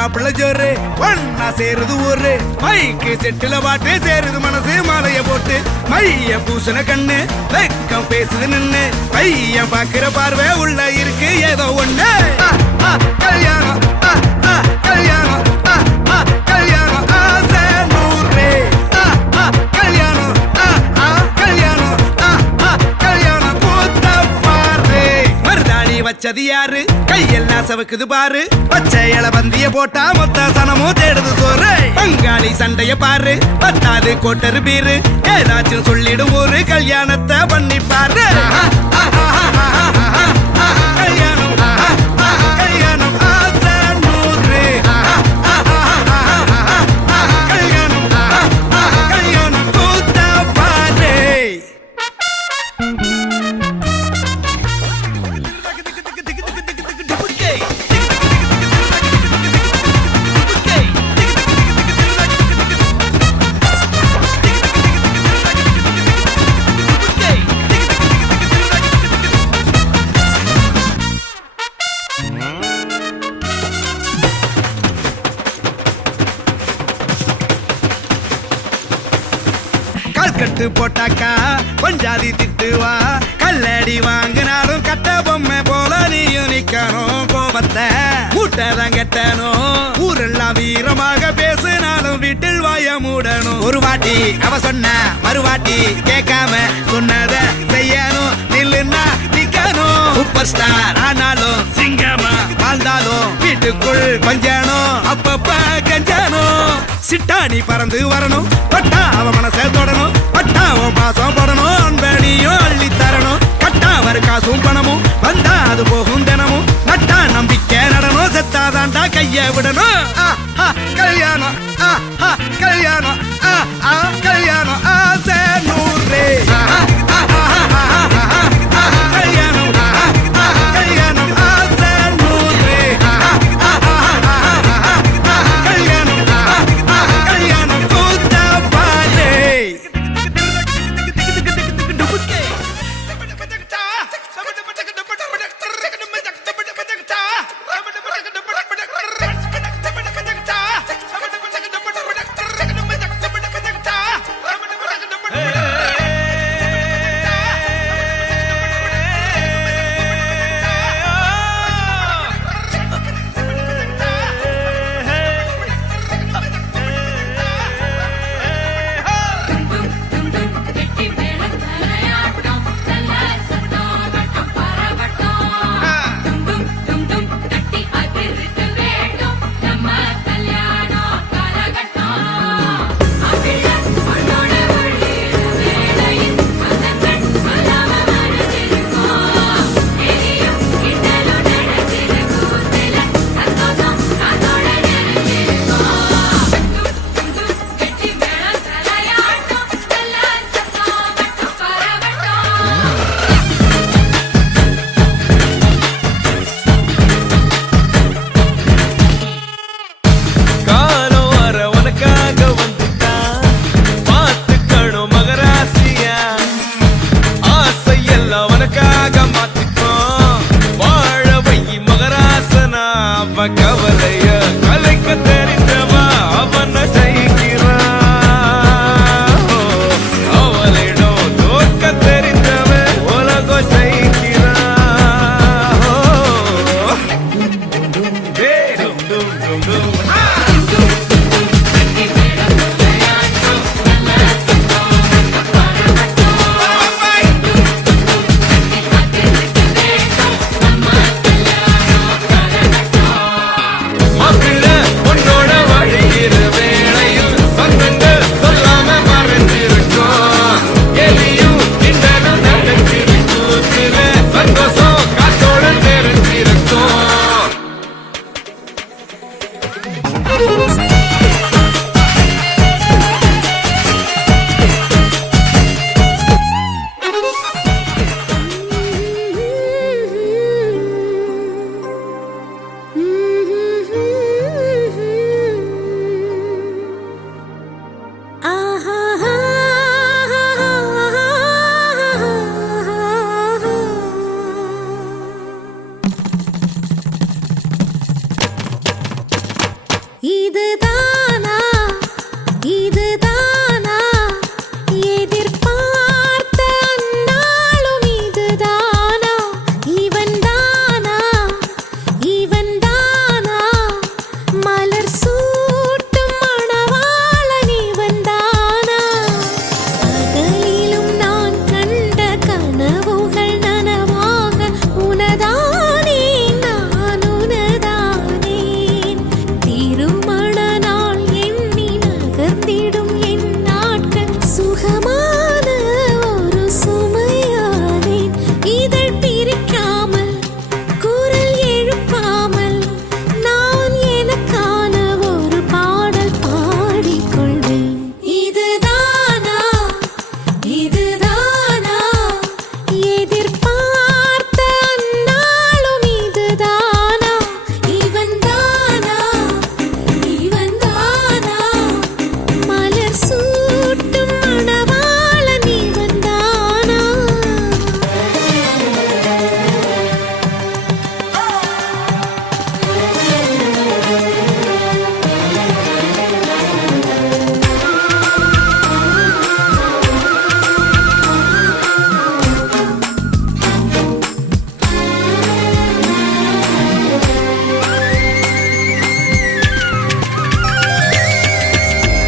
மாப்பிள்ள ஜோரு ஒன்னா சேருது ஊரு மைக்கு செட்டுல பாட்டு சேருது மனசு மாலைய போட்டு மைய பூசண கண்ணு வெக்கம் பேசுது நின்னு பையன் பாக்குற பார்வை உள்ள இருக்கு ஏதோ ஒண்ணு கல்யாணம் கல்யாணம் கல்யாணம் ஆசை நூறு கல்யாணம் கல்யாணம் கல்யாணம் கூத்த பாரு மருதாணி வச்சது யாரு கையெல்லாம் சவுக்குது பாரு பச்சை இல பந்திய போட்டா மொத்த சனமும் தேடுது சோறு பங்காளி சண்டைய பாரு பத்தாது கோட்டரு பீரு ஏதாச்சும் சொல்லிடும் ஒரு கல்யாணத்தை பண்ணி பாரு கல்யாணம் கல்யாணம் ஆசை நூறு கல்யாணம் கல்யாணம் கூத்த பாரு கட்டு போட்டாக்கா பஞ்சாதி திட்டுவா கல்லடி வாங்கினாலும் கட்ட பொம்மை போல நீயும் நிக்கணும் கோபத்தை கூட்டதான் கெட்டணும் ஊரெல்லாம் வீரமாக பேசினாலும் வீட்டில் வாய மூடணும் ஒரு வாட்டி அவ சொன்ன மறுவாட்டி கேட்காம சொன்னத செய்யணும் நில்லுன்னா நிக்கணும் சூப்பர் ஸ்டார் ஆனாலும் சிங்கமா வாழ்ந்தாலும் வீட்டுக்குள் கொஞ்சணும் அப்பப்ப கஞ்சணும் சிட்டாணி பறந்து வரணும் பட்டா அவ மனசை தொடணும் பட்டாவும் பாசம் படணும் அன்படியும் அள்ளி தரணும் கட்டா வரு காசும் பணமும் வந்தா அது போகும் தினமும் நட்டா நம்பிக்கை நடணும் செத்தாதாண்டா கைய விடணும் கல்யாணம் கல்யாணம் கல்யாணம் ஆசை நூறு கல்யாணம் கல்யாணம் ஆசை நூறு கல்யாணம் கல்யாணம் கூத்த பாரு கவலைய கலைக்க தெரிந்தவா அவன ஜெயிக்கிறா அவளிடம் தோற்க தெரிந்தவ உலக ஜெயிக்கிறா இதுதானா இதுதானா எதிர்பார்த்த அந்நாளும் இதுதானா இவன்தானா இவன்தானா மலர் சூட்டும் மணவாளன் இவன்தானா பகலிலும் நான் கண்ட கனவுகள் நனவாக உனதானே நான் உனதானே திருமண நாள் எண்ணி நகர்ந்திடும் என் நாட்கள் சுகமான ஒரு சுமையானேன் இதழ் பிரிக்காமல் குரல் எழுப்பாமல் நான் எனக்கான ஒரு பாடல் பாடிக்கொள்வேன் இதுதானா இதுதானா எதிர்பார்த்த அந்நாளும் இதுதானா இவன்தானா இவன்தானா மலர் சூட்டும் மணவாளன் இவன்தானா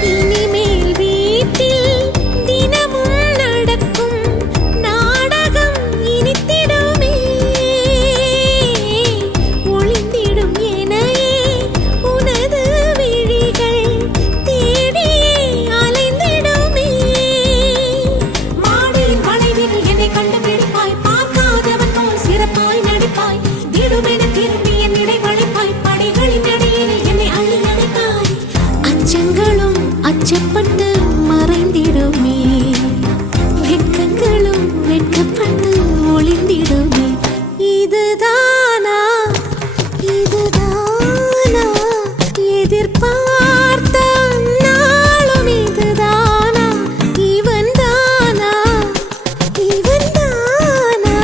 இனிமேல் வீட்டில் தினமும் நடக்கும் நாடகம் இனித்திடுமே ஒளிந்திடும் எனையே உனது விழிகள் தேடியே அலைந்திடுமே மாடியின் வளைவில் என்னை கண்டுபிடிப்பாய் பார்க்காதவன் போல் சிறப்பாய் நடிப்பாய் திடுமென திரும்பி என் இடை வளைப்பாய் படிகளின் இடையில் என்னை அள்ளி அணைப்பாய் அச்சங்களும் அச்சப்பட்டு மறைந்திடுமே வெட்கங்களும் வெட்கப்பட்டு ஒளிந்திடுமே இதுதானா இதுதானா எதிர்பார்த்த நாளும் இதுதானா இவன்தானா இவன்தானா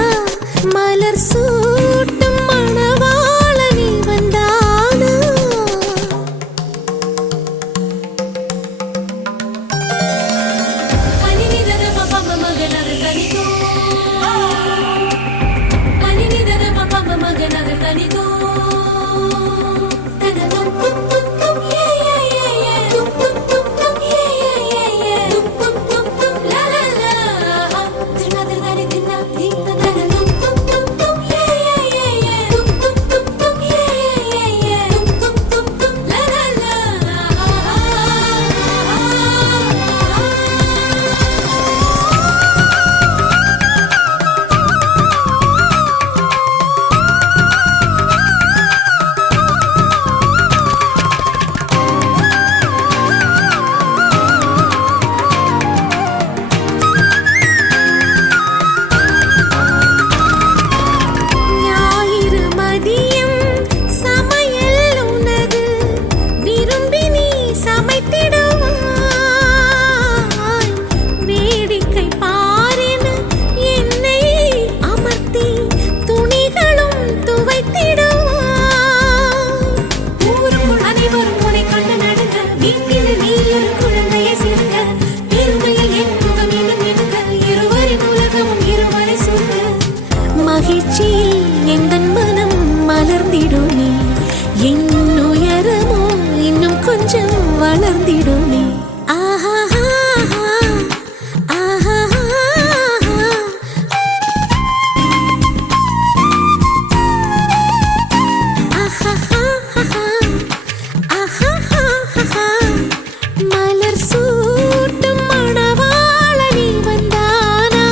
மலர் சூட்டும் மணவாளன் இவன்தானா அனினிதர பப்ப மகனது தனிதோ அனினிதர பப்ப மகனது தனிதோ தனதும் தும் தும் தும் ஏ ஏ ஏ ஏ தும் தும் தும் தும் ஏ ஏ ஏ ஏ தும் தும் தும் தும் லா லா லா தினதர தனி தினா தீந்த தனதும் தும் தும் தும் ஏ ஏ ஏ ஏ தும் தும் தும் தும் ஏ ஏ ஏ ஏ தும் தும் தும் தும் லா லா லா ஞாயிறு மதியம் சமையல் உனது விரும்பி நீ சமைத்திடுவாய் வேடிக்கை பாரென என்னை அமர்த்தி துணிகளும் துவைத்திடுவாய் ஊருக்குள் அனைவரும் உன்னை கண்டு நடுங்க வீட்டில் நீ ஒரு குழந்தையை சிறுங்க பெருமையில் என் முகம் இன்னும் மினுங்க இருவரின் உலகமும் இருவரை சொல்ல மகிழ்ச்சியில் எந்தன் மனம் மலர்ந்திடுமே என் உயரமோ இன்னும் கொஞ்சம் வளர்ந்திடுமே ஆஹா ஆஹா மலர் சூட்டும் மணவாளன் இவன்தானா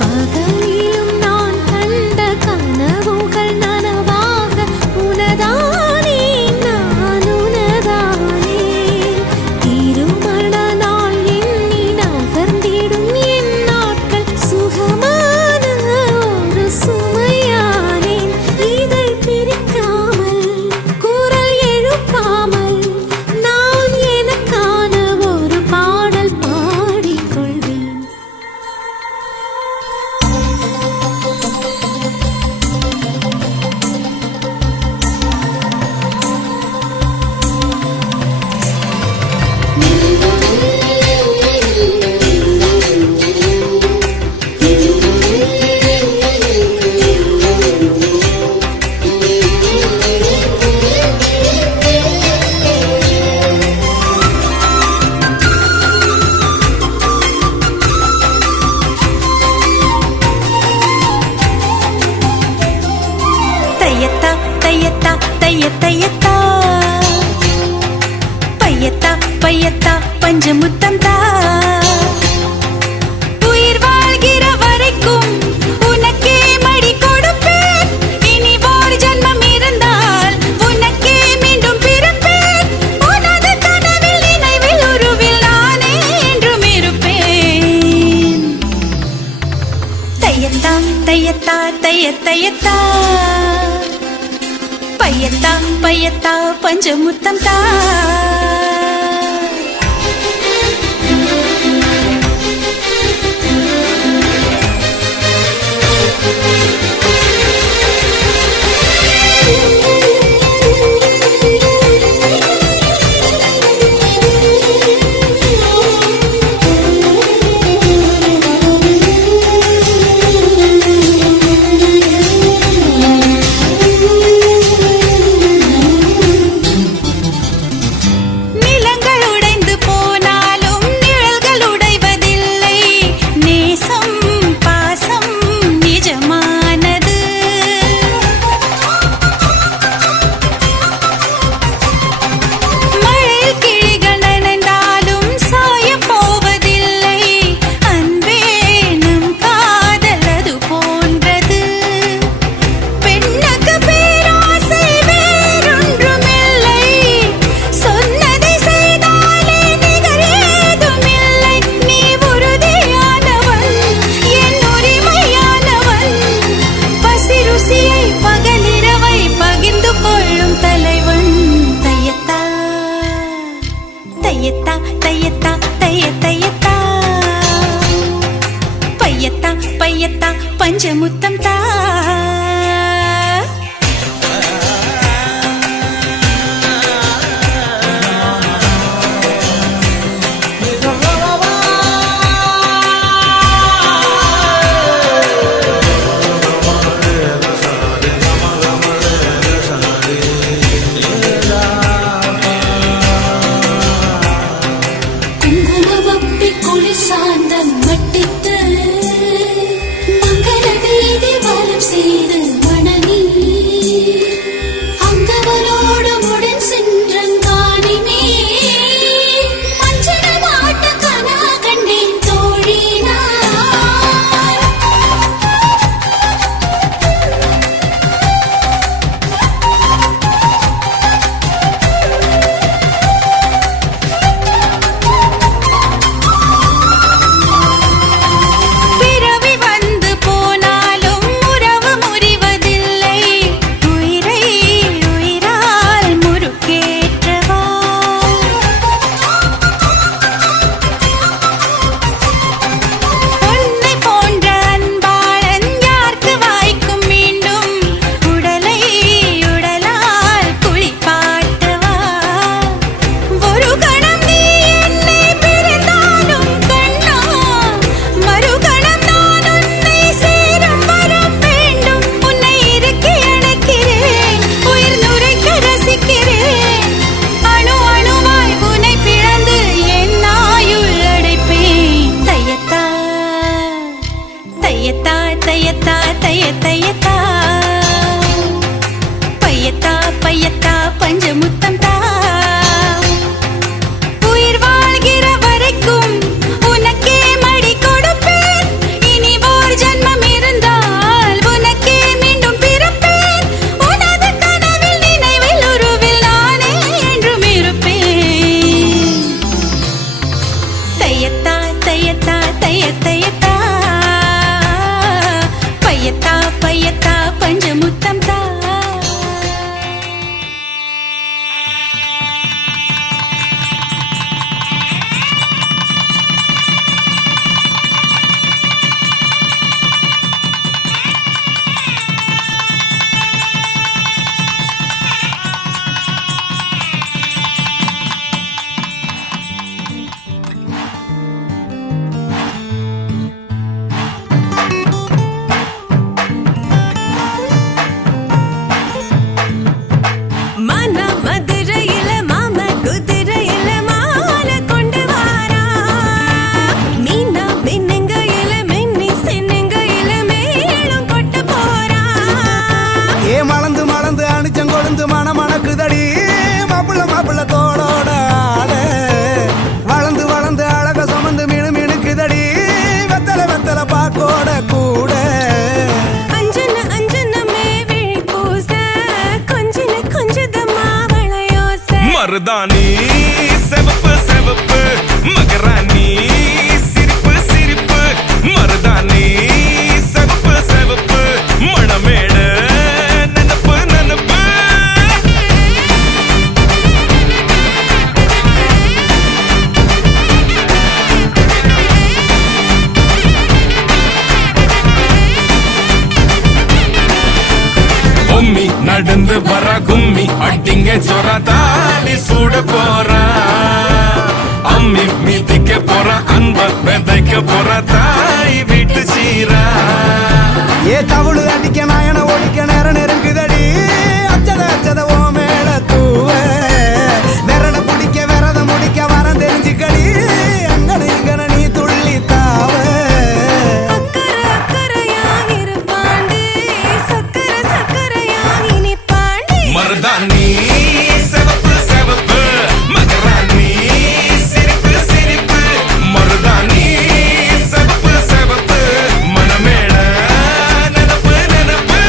பகலிலும் நான் கண்ட கனவுகள் நனவாக உனதானே நான் உனதானே பஞ்சமுத்தம் தா உயிர் வாழ்கிற வரைக்கும் உனக்கே மடி கொடுப்பேன் இனி ஒரு ஜன்மம் இருந்தால் உனக்கே மீண்டும் பிறப்பேன் உனது கனவில் நினைவில் உருவில் நானே என்றும் இருப்பேன் தையத்தா தையத்தா தையத்தா பையத்தா பையத்தா பஞ்சமுத்தம் தா தையத்தா தையத்தா தையத்தா பையத்தா பையத்தா பஞ்சமுத்தம் தா சாந்தன் மட்டித்து மங்கள வீதி மருதாணி செவப்பு செவப்பு மகராணி சிரிப்பு சிரிப்பு மருதாணி செவப்பு செவப்பு மணமேட நனப்பு நனப்பு பொம்மி நடந்து வர கும்மி அட்டிங்க சொரா தாலி சூட போறா அம்மி மீதிக்க போற அன்ப விதைக்க போற தாய் வீட்டு சீரா ஏ தவுளு அடிக்க நாயன ஒடிக்க நேரம் நெருங்குதடி அச்சத அச்சத ஓ மேல தூவ விரட பிடிக்க விரத முடிக்க வரம் தெரிஞ்சுக்கடி அங்கன இங்கன நீ துள்ளி தாவ அக்கறை அக்கறையாக இருப்பாண்டு சக்கரை சக்கரையாக இனிப்பாண்டு மருதாணி செவப்பு செவப்பு மகராணி சிரிப்பு சிரிப்பு மருதாணி செவப்பு செவப்பு மணமேட நனப்பு நனப்பு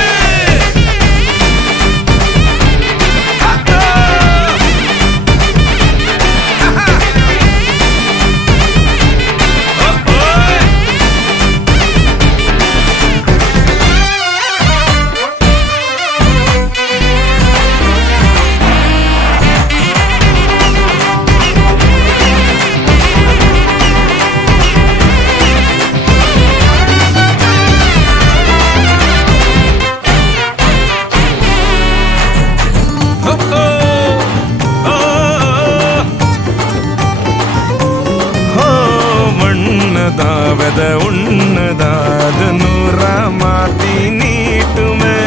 மண்ணதா வெத உன்னதா அது நூறா மாத்தி நீட்டுமே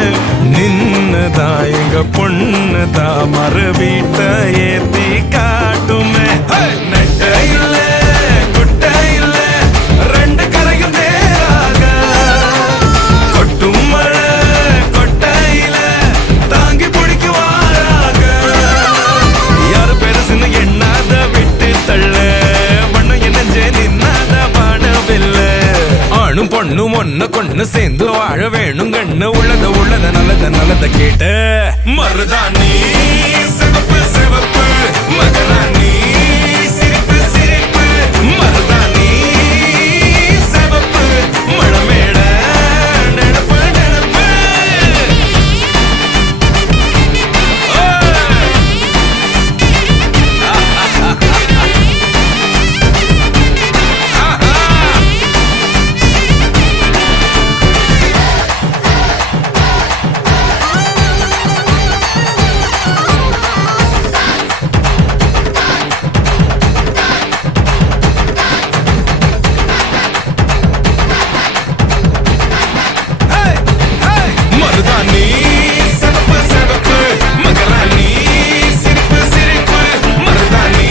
நின்னதா எங்க பொண்ணுதா மறு வீட்ட ஏத்தி காட்டுமே நெட்ட இல்ல குட்ட இல்ல ரெண்டு கரையும் நேராக கொட்டும் மழை கொட்டையில தாங்கி பிடிக்குவாராக யாரு பெருசுன்னு எண்ணாத விட்டு தள்ள பண்ண என்ன நின்னாத பாடவில்லை ஆணும் பொண்ணும் ஒன்ன கொண்டு சேர்ந்து வாழ வேணும் கண்ணு உள்ளத நல்லத கேட்ட மருதாணி சிவப்பு சிவப்பு மகராணி சிரிப்பு சிரிப்பு மருதாணி சிவப்பு மணமேட நெனப்பு நெனப்பு மருதாணி செவப்பு செவப்பு மகராணி சிரிப்பு சிரிப்பு மருதாணி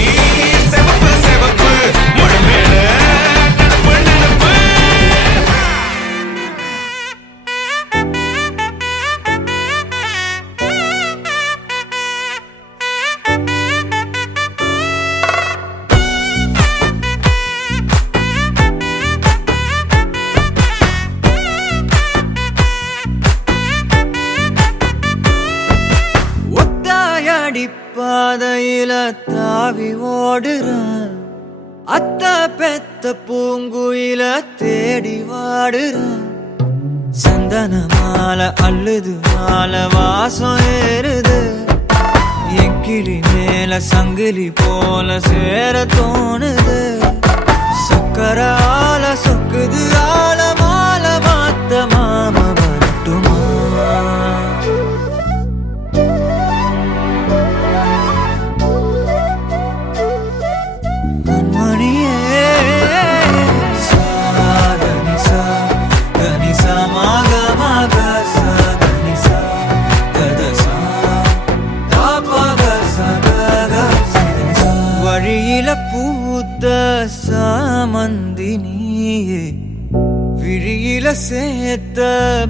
செவப்பு செவப்பு மணமேட நனப்பு நனப்பு ஒத்தாயடி பாதையில தாவி ஓடுறான் அத்த பெத்த பூங்குயில தேடி வாடுறான் சந்தன மாலை அள்ளுது மாலை வாசம் ஏறுது என் கிளி மேல சங்கிலி போல சேர தோணுது சக்கர ஆல சொக்குது ஆல மாலை மாத்த மாம வரட்டுமா மணியே சாதனி சா கனி சா மாக மாக சாதனி சா கத சா தாபக சகக சிதனி சா வழியில பூத்த சாமந்தி நீயே விழியில சேர்த்த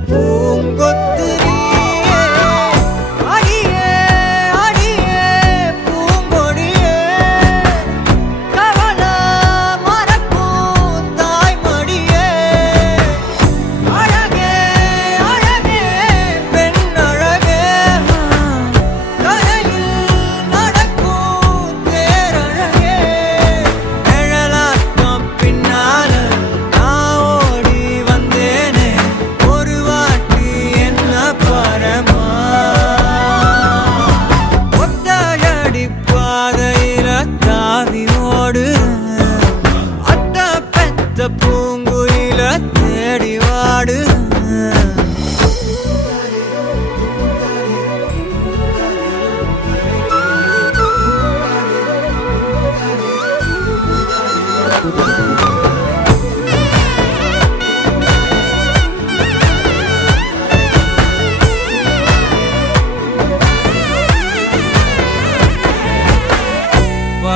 பூங்கொத்து நீயே அடியே அடியே பூங்கொடியே கவல மறக்கும் தாய்மடியே அழகே அழகே பெண் அழகே கதையில் நடக்கும்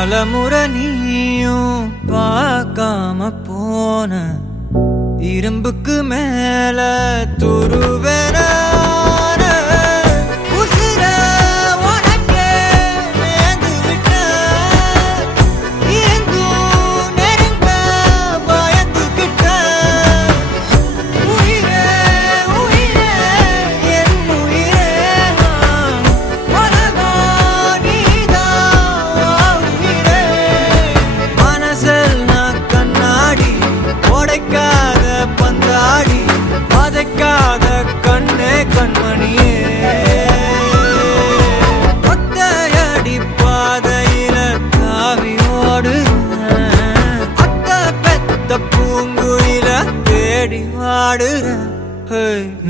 பலமுறை நீயும் பார்க்காம போன இரும்புக்கு மேல துருவேன கண்ணே கண்மணியே ஒத்தையடி பாதையில காவியோடு அத்த பெத்த பூங்குயில தேடி வாடுற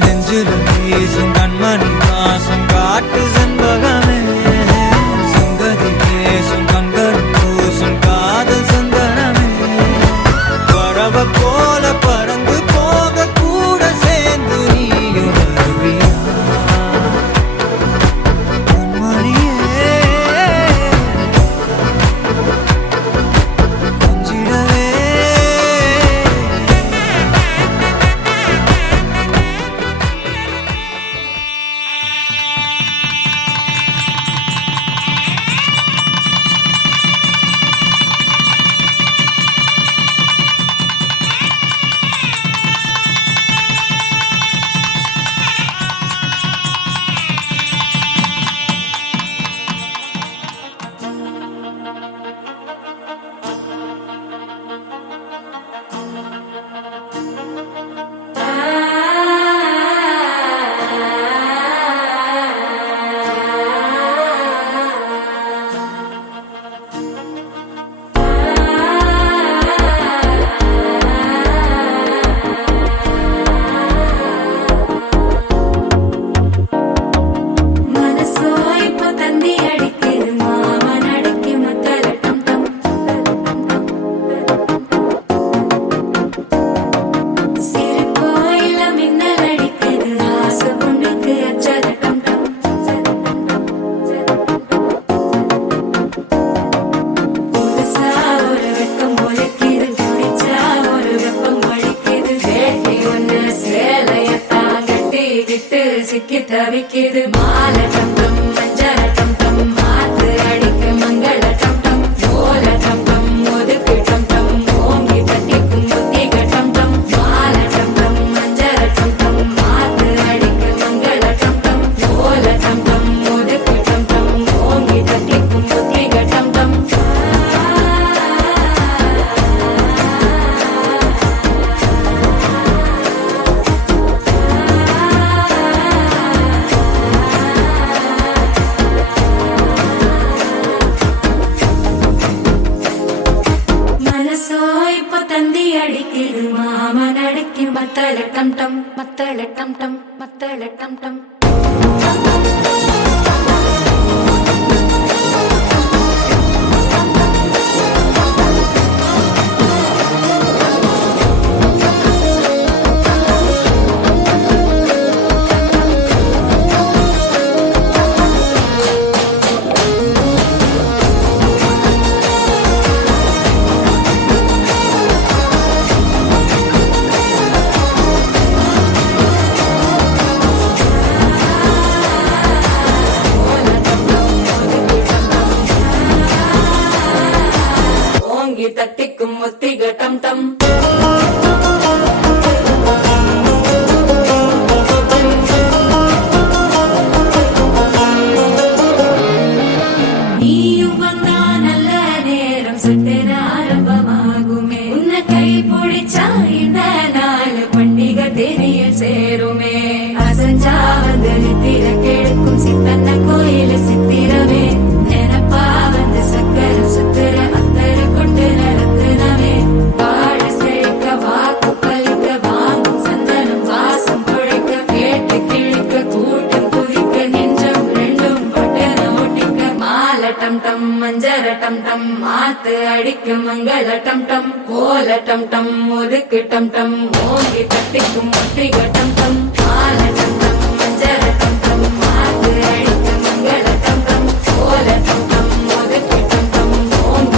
நெஞ்சில வீசும் கண்மணி வாசம் காட்டு செண்பகமே சங்கதி பேசும் கண்கள் பூசும் காதல் சந்தனமே பறவ போல பறந்து போக கூட சேர்ந்து நீயும் வருவியா கண்மணியே கொஞ்சிடவே சிக்கி தவிக்குது மாலை டம் டம் மஞ்சள டம் டம் மாத்து அடிக்க மங்கள டம் டம் ஓல டம் டம் ஒதுக்கு டம் டம் ஓங்கி தட்டிக்கும் முத்திக டம் டம் மாலை டம் டம் மஞ்சள டம் டம் மாத்து அடிக்க மங்கள டம் டம் ஓல டம் டம் ஒதுக்கு டம் டம் ஓங்கி தட்டிக்கும் முத்திக டம் டம் அடிக்குது மாமன் அடிக்கு மத்தள டம் டம் மத்தள டம் டம் மத்தள டம் டம் தட்டிக்கும் முத்திக டம் டம் நீயும் வந்தா நல்ல நேரம் சுட்டென ஆரம்பமாகுமே உன்னை கை பிடிச்சா இந்த நாள் பண்டிகை தெரிய சேருமே அசஞ்சா வந்து நித்திர கெடுக்கும் சித்தன்ன கோயில சித்திரமே நினப்பா வந்து சக்கர சுத்துற அத்தர கொண்டு நடத்துனவே வாழ செழிக்க வாக்கு பலிக்க வாங்கும் சந்தனம் வாசம் குழைக்க கேட்டு கிழிக்க கூட்டம் குதிக்க நெஞ்சம் ரெண்டும் பொட்டன ஒட்டிக்க மாலை டம் டம் மஞ்சர டம் டம் மாத்து அடிக்கும் மங்கள டம் டம் கோல டம் டம் ஒதுக்கு டம் டம் ஓங்கி தட்டிக்கும் முத்திக டம் டம் மாலை டம் டம் மஞ்சர டம் டம் மாத்து அடிக்கும் மங்கள டம் டம் கோல டம் டம் ஒதுக்கு டம் டம் ஓங்கி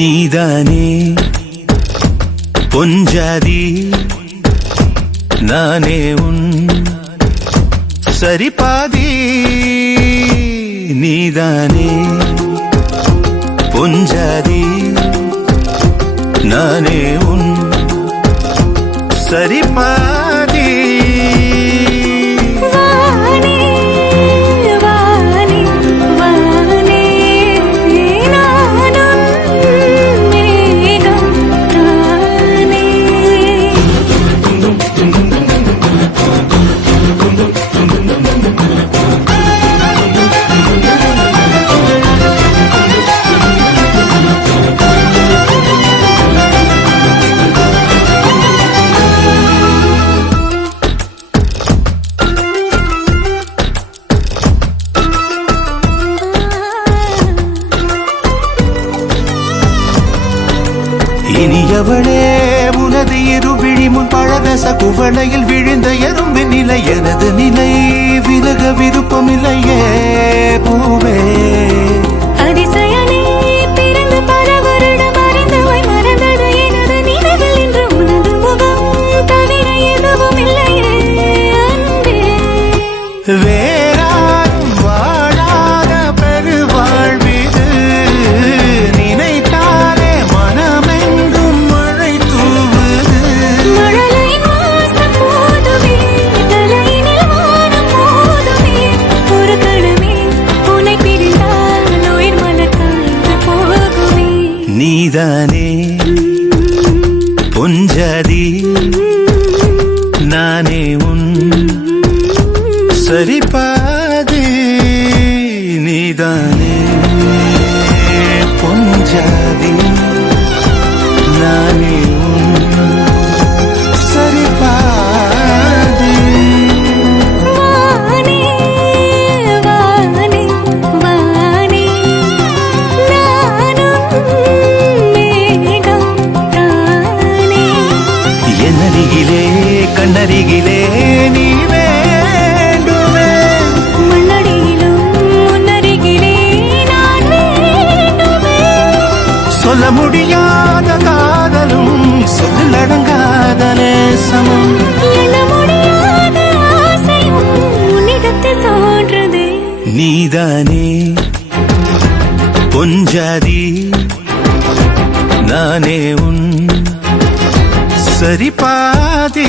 நீதானே பொஞ்சாதி நானே உன் சரிபாதி நீதானே பொஞ்சாதி நானே உன் சரிபாதி இனியவளே உனது இருவிழி முன் பழதச குவளையில் விழுந்த எறும்பின் நிலை எனது நிலை விலக விருப்பமில்லையே பூவே அதிசயனே பிறந்து பல வருடம் அறிந்தவை மறந்தது எனது நினைவில் இன்று உனது முகம் தவிர எதுவும் இல்லையே அன்பே வேறாரும் வாழாத பெருவாழ்விது நினைத்தாலே மனமெங்கும் மழை தூவுது மழலை மாசம் போதுமே தலையினில் வானம் போதுமே ஒரு கணமே உன்னை பிடித்தால் உயிர் மலர்ந்து போகுமே நீதானே பொஞ்சாதி நானே உன் சரிபாதி நீதானே பொஞ்சாதி நானே உன் சரிபாதி வானே வானே வானே நானும் மேகம் தானே என்னருகிலே கண்ணருகிலே நீ வேண்டுமே மண்ணடியிலும் முன்னருகிலே நான் வேண்டுமே சொல்ல முடியாத காதலும் சொல்லடங்காத நேசமும் எண்ண முடியாத ஆசையும் உன்னிடத்தில் தோன்றுதே நீதானே பொஞ்சாதி நானே உன் சரிபாதி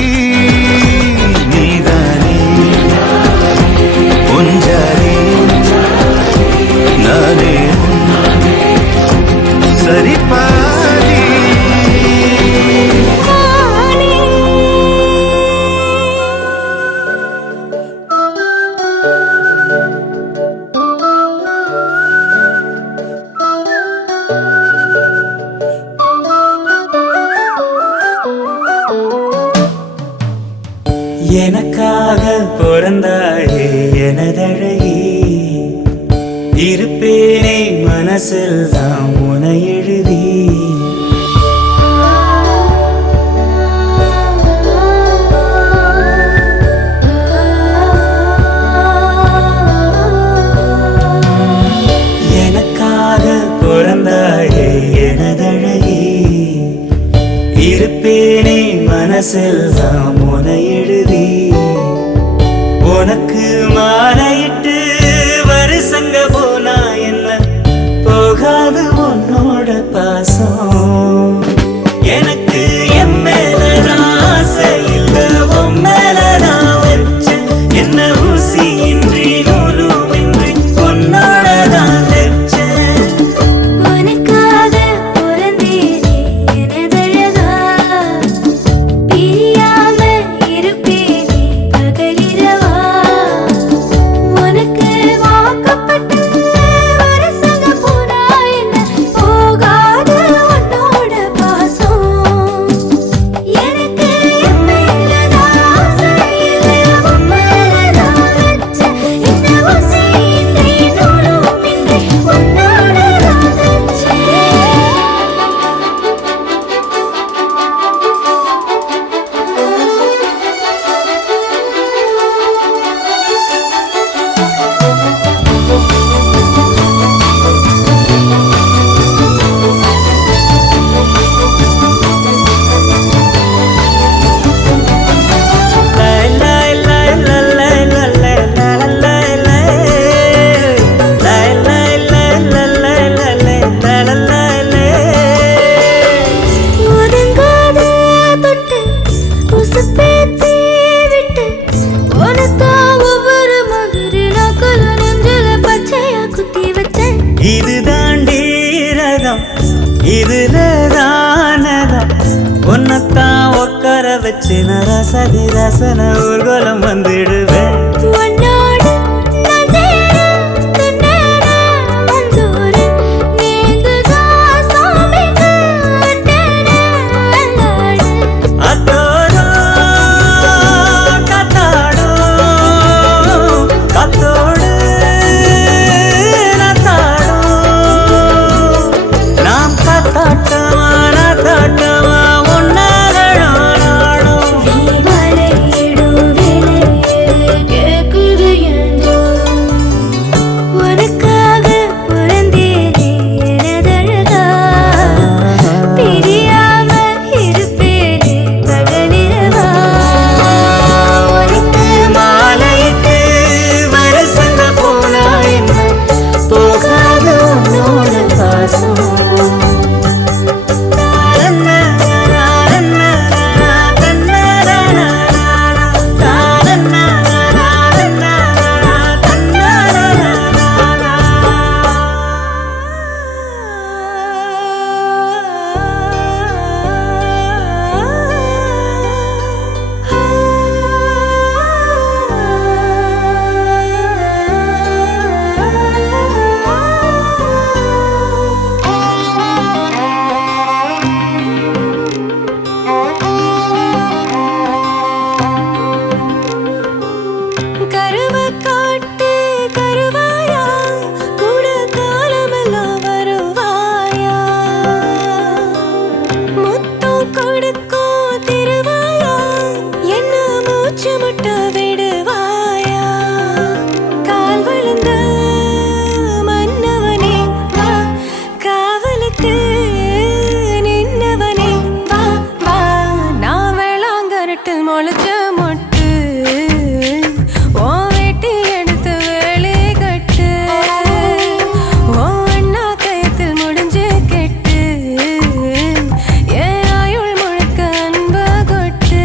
நீதானே பொஞ்சாதி நானே உன் சரிபாதி வானே எனக்காக பிறந்தாயே எனதழகி இருப்பேனே மனசில் தான் உனை எழுதி எனக்காக பிறந்தாயே எனதழகி இருப்பேனே மனசில் தான் உனை எழுதி உனக்கு மாலையிட்டு வருஷங்க போனா என்ன போகாது உன்னோட பாசம் எனக்கு என் மேலதான் ஆசை இல்ல உன் மேலதான் வச்சேன் என்ன ஊசி இன்றி நூலுமின்றி உன்னோட தான் வச்சேன் உனக்காக பிறந்தேனே எனதழகா பிரியாம இருப்பேனே பகலிரவா உனக்கு வாக்கப்பட்ட வருஷங்க போனா என்ன போகாத வர வச்சு நரசதி ரசன ஊர்வலம் வந்திடுவேன் உன்னோடு நான் சேர துன்னேற வந்தூரு நீங்குதா சாமிக்கு அட்டேற அல்லாடு அத்தோடும் கத்தாடும் கத்தோடு நத்தாடும் நாம் கத்தாட்டமா நத்தாட்டமா ஒன்னாகணும் நாடும் நீ மலையிடும் விலையே கேக்குது என்றோ உனக்காக பிறந்தேனே எனதழகா பிரியாம இருப்பேனே பகலிரவா உனக்கு மாலையிட்டு வருஷங்க போனா என்ன போகாத உன்னோட பாசம் கருவ காட்டு கருவாயா கூட காலமெல்லாம் வருவாயா முத்தம் கொடுக்கும் திருவாயா என்ன மூச்சு முட்ட விடுவாயா கால் விழுந்த மன்னவனே வா காவலுக்கு நின்னவனே வா வா நான் வேளாங்கரட்டில் முளைச்ச மொட்டு ஓ வெட்டி எடுத்து வேலை கட்டு ஓ அண்ணா கயத்தில் முடிஞ்சு கெட்டு ஏன் ஆயுள் முழுக்க அன்ப கொட்டு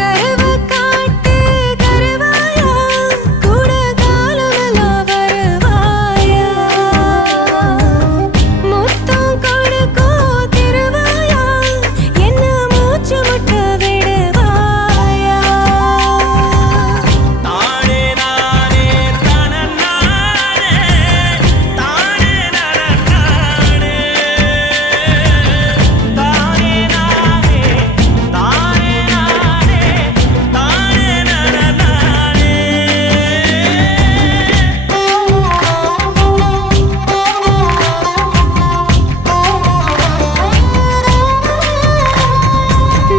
கருவ காட்டு கருவாயா கூட காலமெல்லாம் வருவாயா முத்தம் கொடுக்கும் திருவாயா என்ன மூச்சு முட்ட விடுவாயா தானே நானே தனநானே தானே நனநானே தானே நானே தானே நானே தானே நனநானே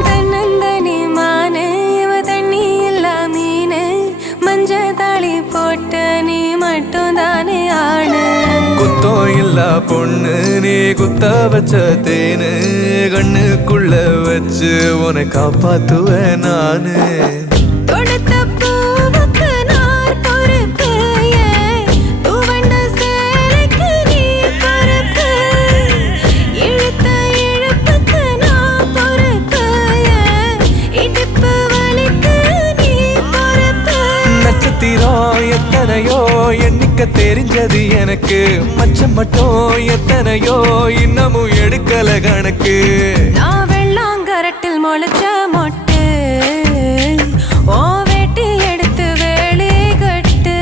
தன்னந்தனி மானே இவ தண்ணி இல்லா மீனு மஞ்ச தாளி போட்ட நீ மட்டும் தானே ஆணு குத்தம் இல்ல பொண்ணு நீ குத்த வச்ச தேனு கண்ணுக்குள்ள வச்சு உன்னை காப்பாத்துவேன் நானு கொடுத்த பூவுக்கு நார் பொறுப்பு துவண்ட சேலைக்கு நீ பொறுப்பு இழுத்த இழுப்புக்கு நான் பொறுப்பு இடுப்பு வலிக்கு நீ பொறுப்பு நட்சத்திரம் எத்தனையோ எண்ணிக்க தெரிஞ்சது எனக்கு மச்சம் மட்டும் எத்தனையோ இன்னமும் எடுக்கல கணக்கு நான் வெள்ளாங்கரட்டில் முளைச்ச மொட்டு ஓ வெட்டி எடுத்து வேலை கட்டு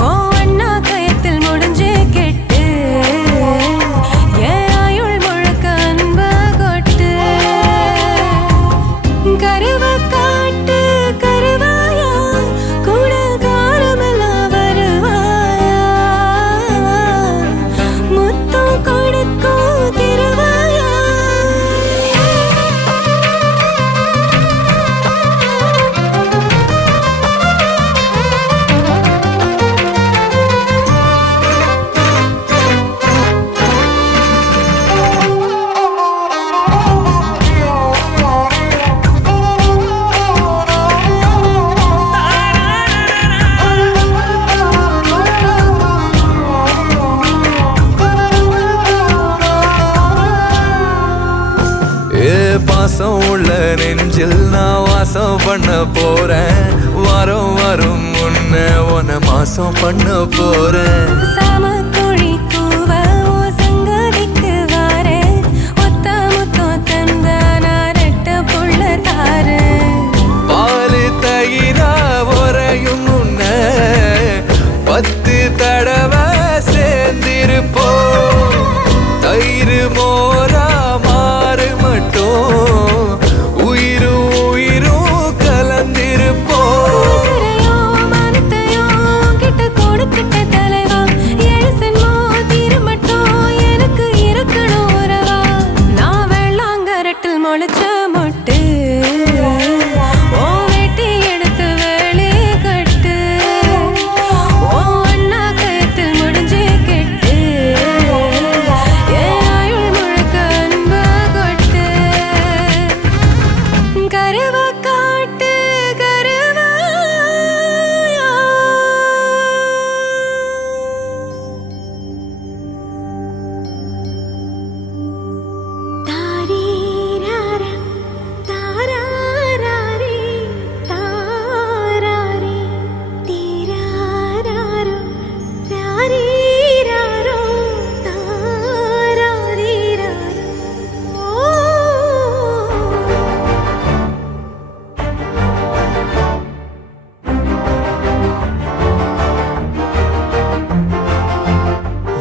ஓ அண்ணா கயத்தில் முடிஞ்சு கெட்டு ஏன் ஆயுள் முழுக்க அன்ப கொட்டு கருவ காட்டு கருவாயா கூட காலமெல்லாம் வருவாயா முத்தம் கொடுக்கும் திருவாயா பாசம் உள்ள நெஞ்சில் நான் வாசம் பண்ண போறேன் வாரம் வரும் முன்ன உன்னை மாசம் பண்ண போறேன் சாமக்கோழி கூவ ஓ சங்கதிக்கு வாரே ஒத்த முத்தம் தன் காட்டில் முளைச்ச மொட்டு ஓ வெட்டி எடுத்து வேலி கட்டு ஓ அண்ணா கயத்தில் முடிஞ்சு கெட்டு என் ஆயுள் முழுக்க அன்பு கொட்டு கருவா காட்டு கருவா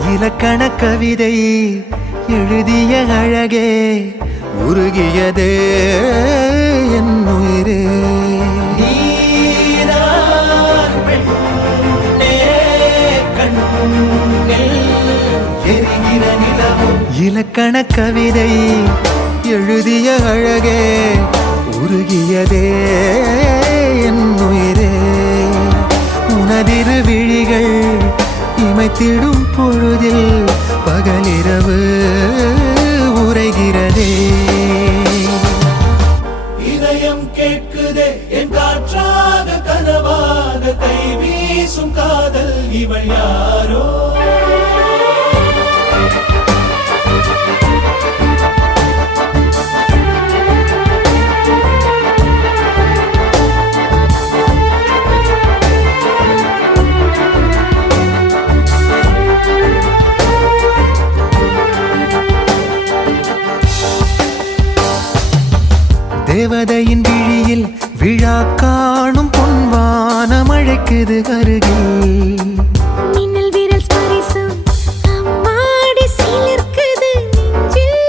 இலக்கண கவிதை எழுதிய அழகே உருகியதே என் உயிரே நீதான் பெண்ணே கண்ணில் எரிகிற நிலவும் இலக்கண கவிதை எழுதிய அழகே உருகியதே என் உயிரே உனதிரு விழிகள் இமைத்திடும் பொழுதில் பகலிரவு உரைகிறதே இதயம் கேட்குதே என் காற்றாக கனவாக கை வீசும் காதல் இவள் யாரோ தேவதையின் விழியில் விழா காணும் பொன்வானம் அழைக்குது அருகில் மின்னல் விரல் ஸ்பரிசம் அம்மாடி சிலிர்க்குது நெஞ்சில்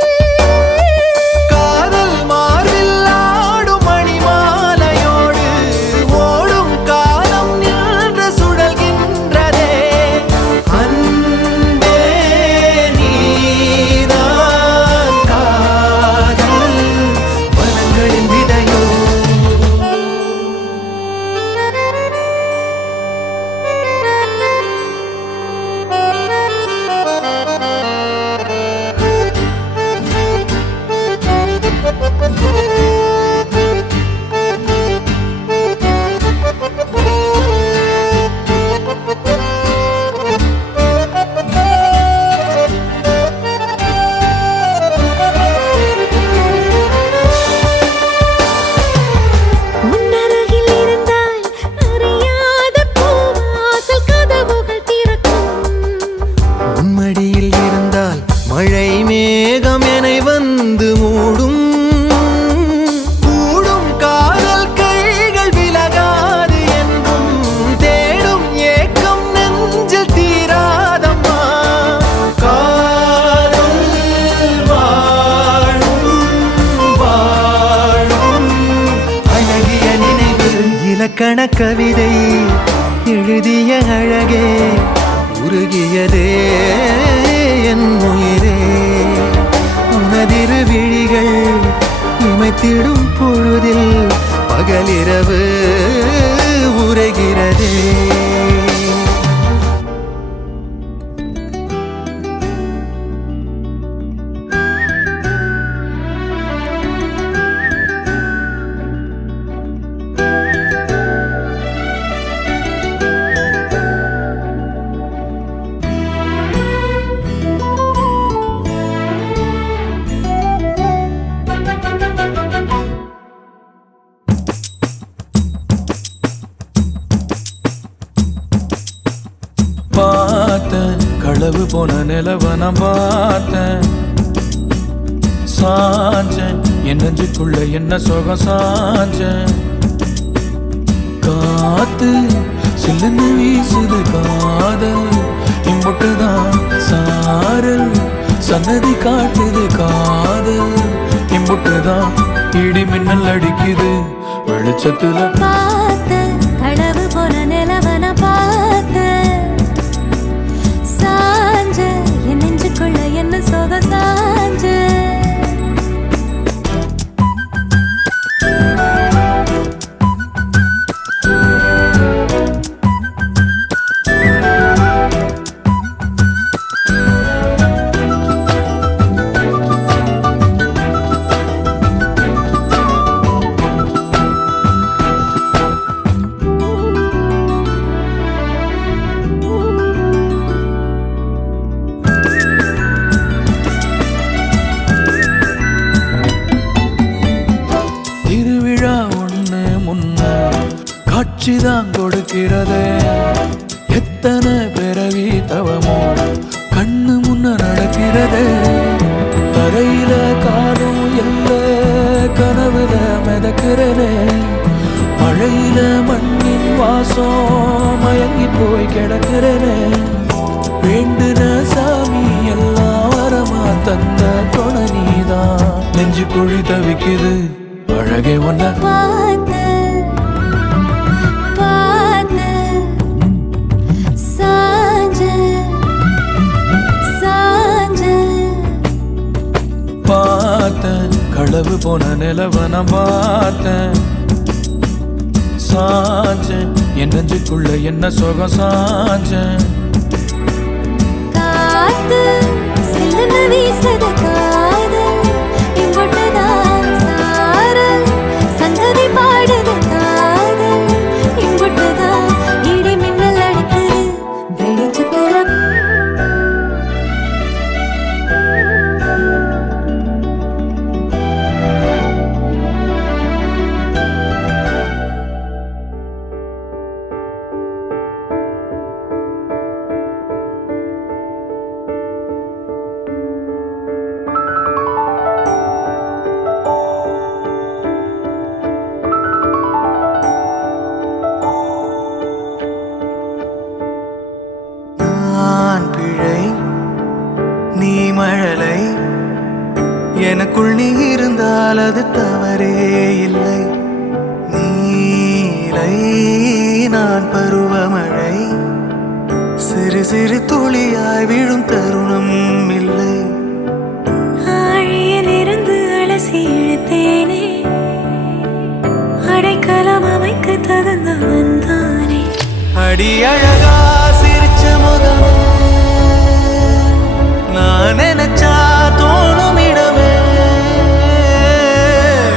காதல் மார்பில் ஆடும் மணிமாலையோடு ஓடும் காலம் நின்று சுழல்கின்றதே அன்பே நீதான் காதல் வனங்களின் விதையோ உன்னருகில் இருந்தால் அறியாத பூவாசல் கதவுகள் திறக்கும் உன்மடியில் இருந்தால் மழை மேகம் என வந்து மூடும் கூடும் காதல் கைகள் விலகாது என்றும் தேடும் ஏக்கம் நெஞ்சில் தீராதம்மா காதல் வாழும் வாழும் அழகிய நினைவு இலக்கண கவிதை எழுதிய அழகே உருகியதே என் உயிரே உனதிரு விழிகள் இமைத்திடும் பொழுதில் பகலிரவு உரைகிறதே பார்த்தேன் களவு போன நிலவ நான் பார்த்தேன் சாஞ்சேன் என் நெஞ்சுக்குள்ள என்ன சுகம் சாஞ்சேன் காத்து சில்லுன்னு வீசுது காதல் இம்புட்டுதான் சாரல் சன்னதி காட்டுது காதல் இம்புட்டுதான் இடி மின்னல் அடிக்குது வெளிச்சத்துல பார்த்த களவு போன நிலவன பார்த்த சாஞ்ச என் நெஞ்சுக்குள்ள என்ன சோக சாஞ்ச காட்சிதான் கொடுக்கிறதே எத்தனை பிறவி தவமோ கண்ணு முன்ன நடக்கிறதே தரையில காலும் இல்ல கனவுல மிதக்கிறனே மழையில மண்ணின் வாசம் மயங்கி போய் கிடக்கிறனே வேண்டுன சாமி எல்லாம் வரமா தந்த துணை நீதான் நெஞ்சு குழி தவிக்குது அழகே ஒன்ன பார்த்து பார்த்து சாஞ்சு சாஞ்சு பார்த்தேன் களவு போன நிலவ நான் பார்த்தேன் சாஞ்சேன் என் நெஞ்சுக்குள்ள என்ன சுகம் சாஞ்சேன் காத்து சில்லுன்னு வீசுது காதல் இங்குட்டுதான் சாரல் சங்கதி பாடுது காதல் இங்குட்டுதான் இடி மின்னல் அடிக்குது வெளிச்சத்துல நான் பிழை நீ மழலை எனக்குள் நீ இருந்தால் அது தவறே இல்லை நீலை நான் பருவமழை சிறு சிறு துளியாய் விழும் தருணம் இல்லை ஆழியிலிருந்து அலசி இழுத்தேனே அடைக்கலம் அமைக்க தகுந்தவன் தானே அடி அழகா சிரிச்ச முகமே நான் நினைச்சா தோணும் இடமே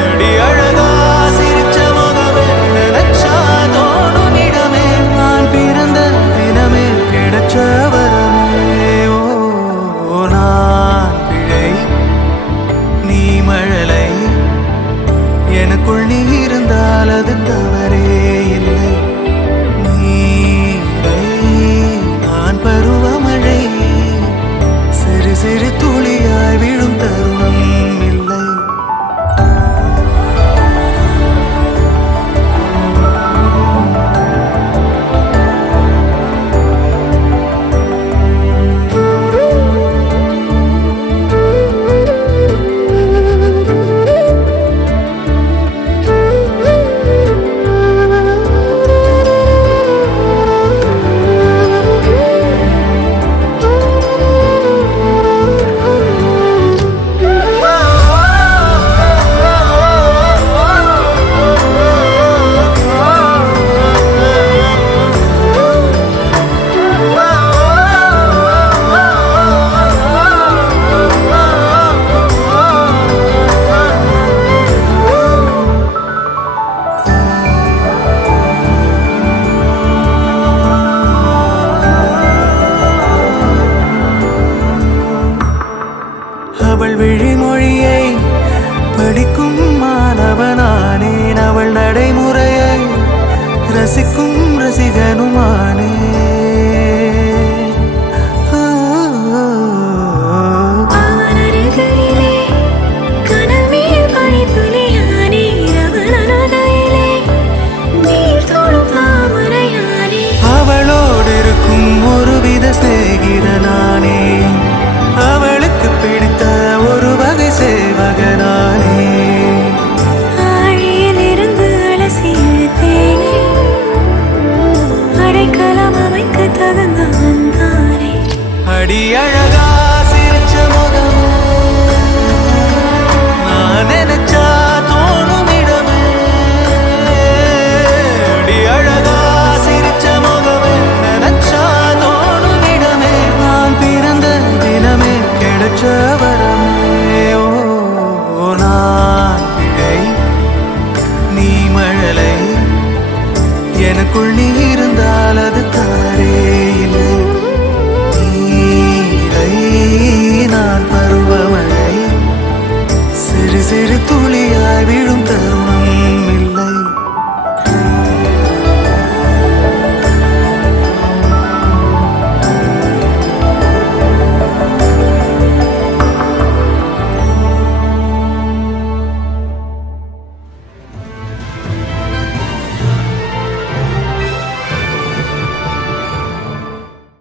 அடி அழகா சிரிச்ச முகமே நினைச்சா தோணும் இடமே நான் பிறந்த தினமே கிடைச்ச வரமே ஓ நான் பிழை நீ மழலை எனக்குள் நீ இருந்தால் அது தவறே இல்லை நீலை நான் பருவமழை சிறு சிறு துளியாய் விழும் தருணம் இல்லை அவள் விழிமொழியை படிக்கும் மாணவனானேன் அவள் நடைமுறையை ரசிக்கும் ரசிகனுமானே ஆனருகிலே கனவில் பனித்துளியானே ரவணனதையிலே நீர் தொடும் தாமரையானே அவளோடு இருக்கும் ஒருவித சிநேகிதனானே அவளுக்கு பிடித்த ஒரு வகை சேவகனானே ஆழியிலிருந்து அலசி இழுத்தேனே அடைக்கலம் அமைக்க தகுந்தவன் தானே அடி அழகா சிரிச்ச முகமே நான் நினைச்சா தோணும் இடமே அடி அழகா சிரிச்ச முகமே நினைச்சா தோணும் இடமே நான் பிறந்த தினமே கிடைச்ச வரமே ஓ நான் பிழை நீ மழலை எனக்குள் நீ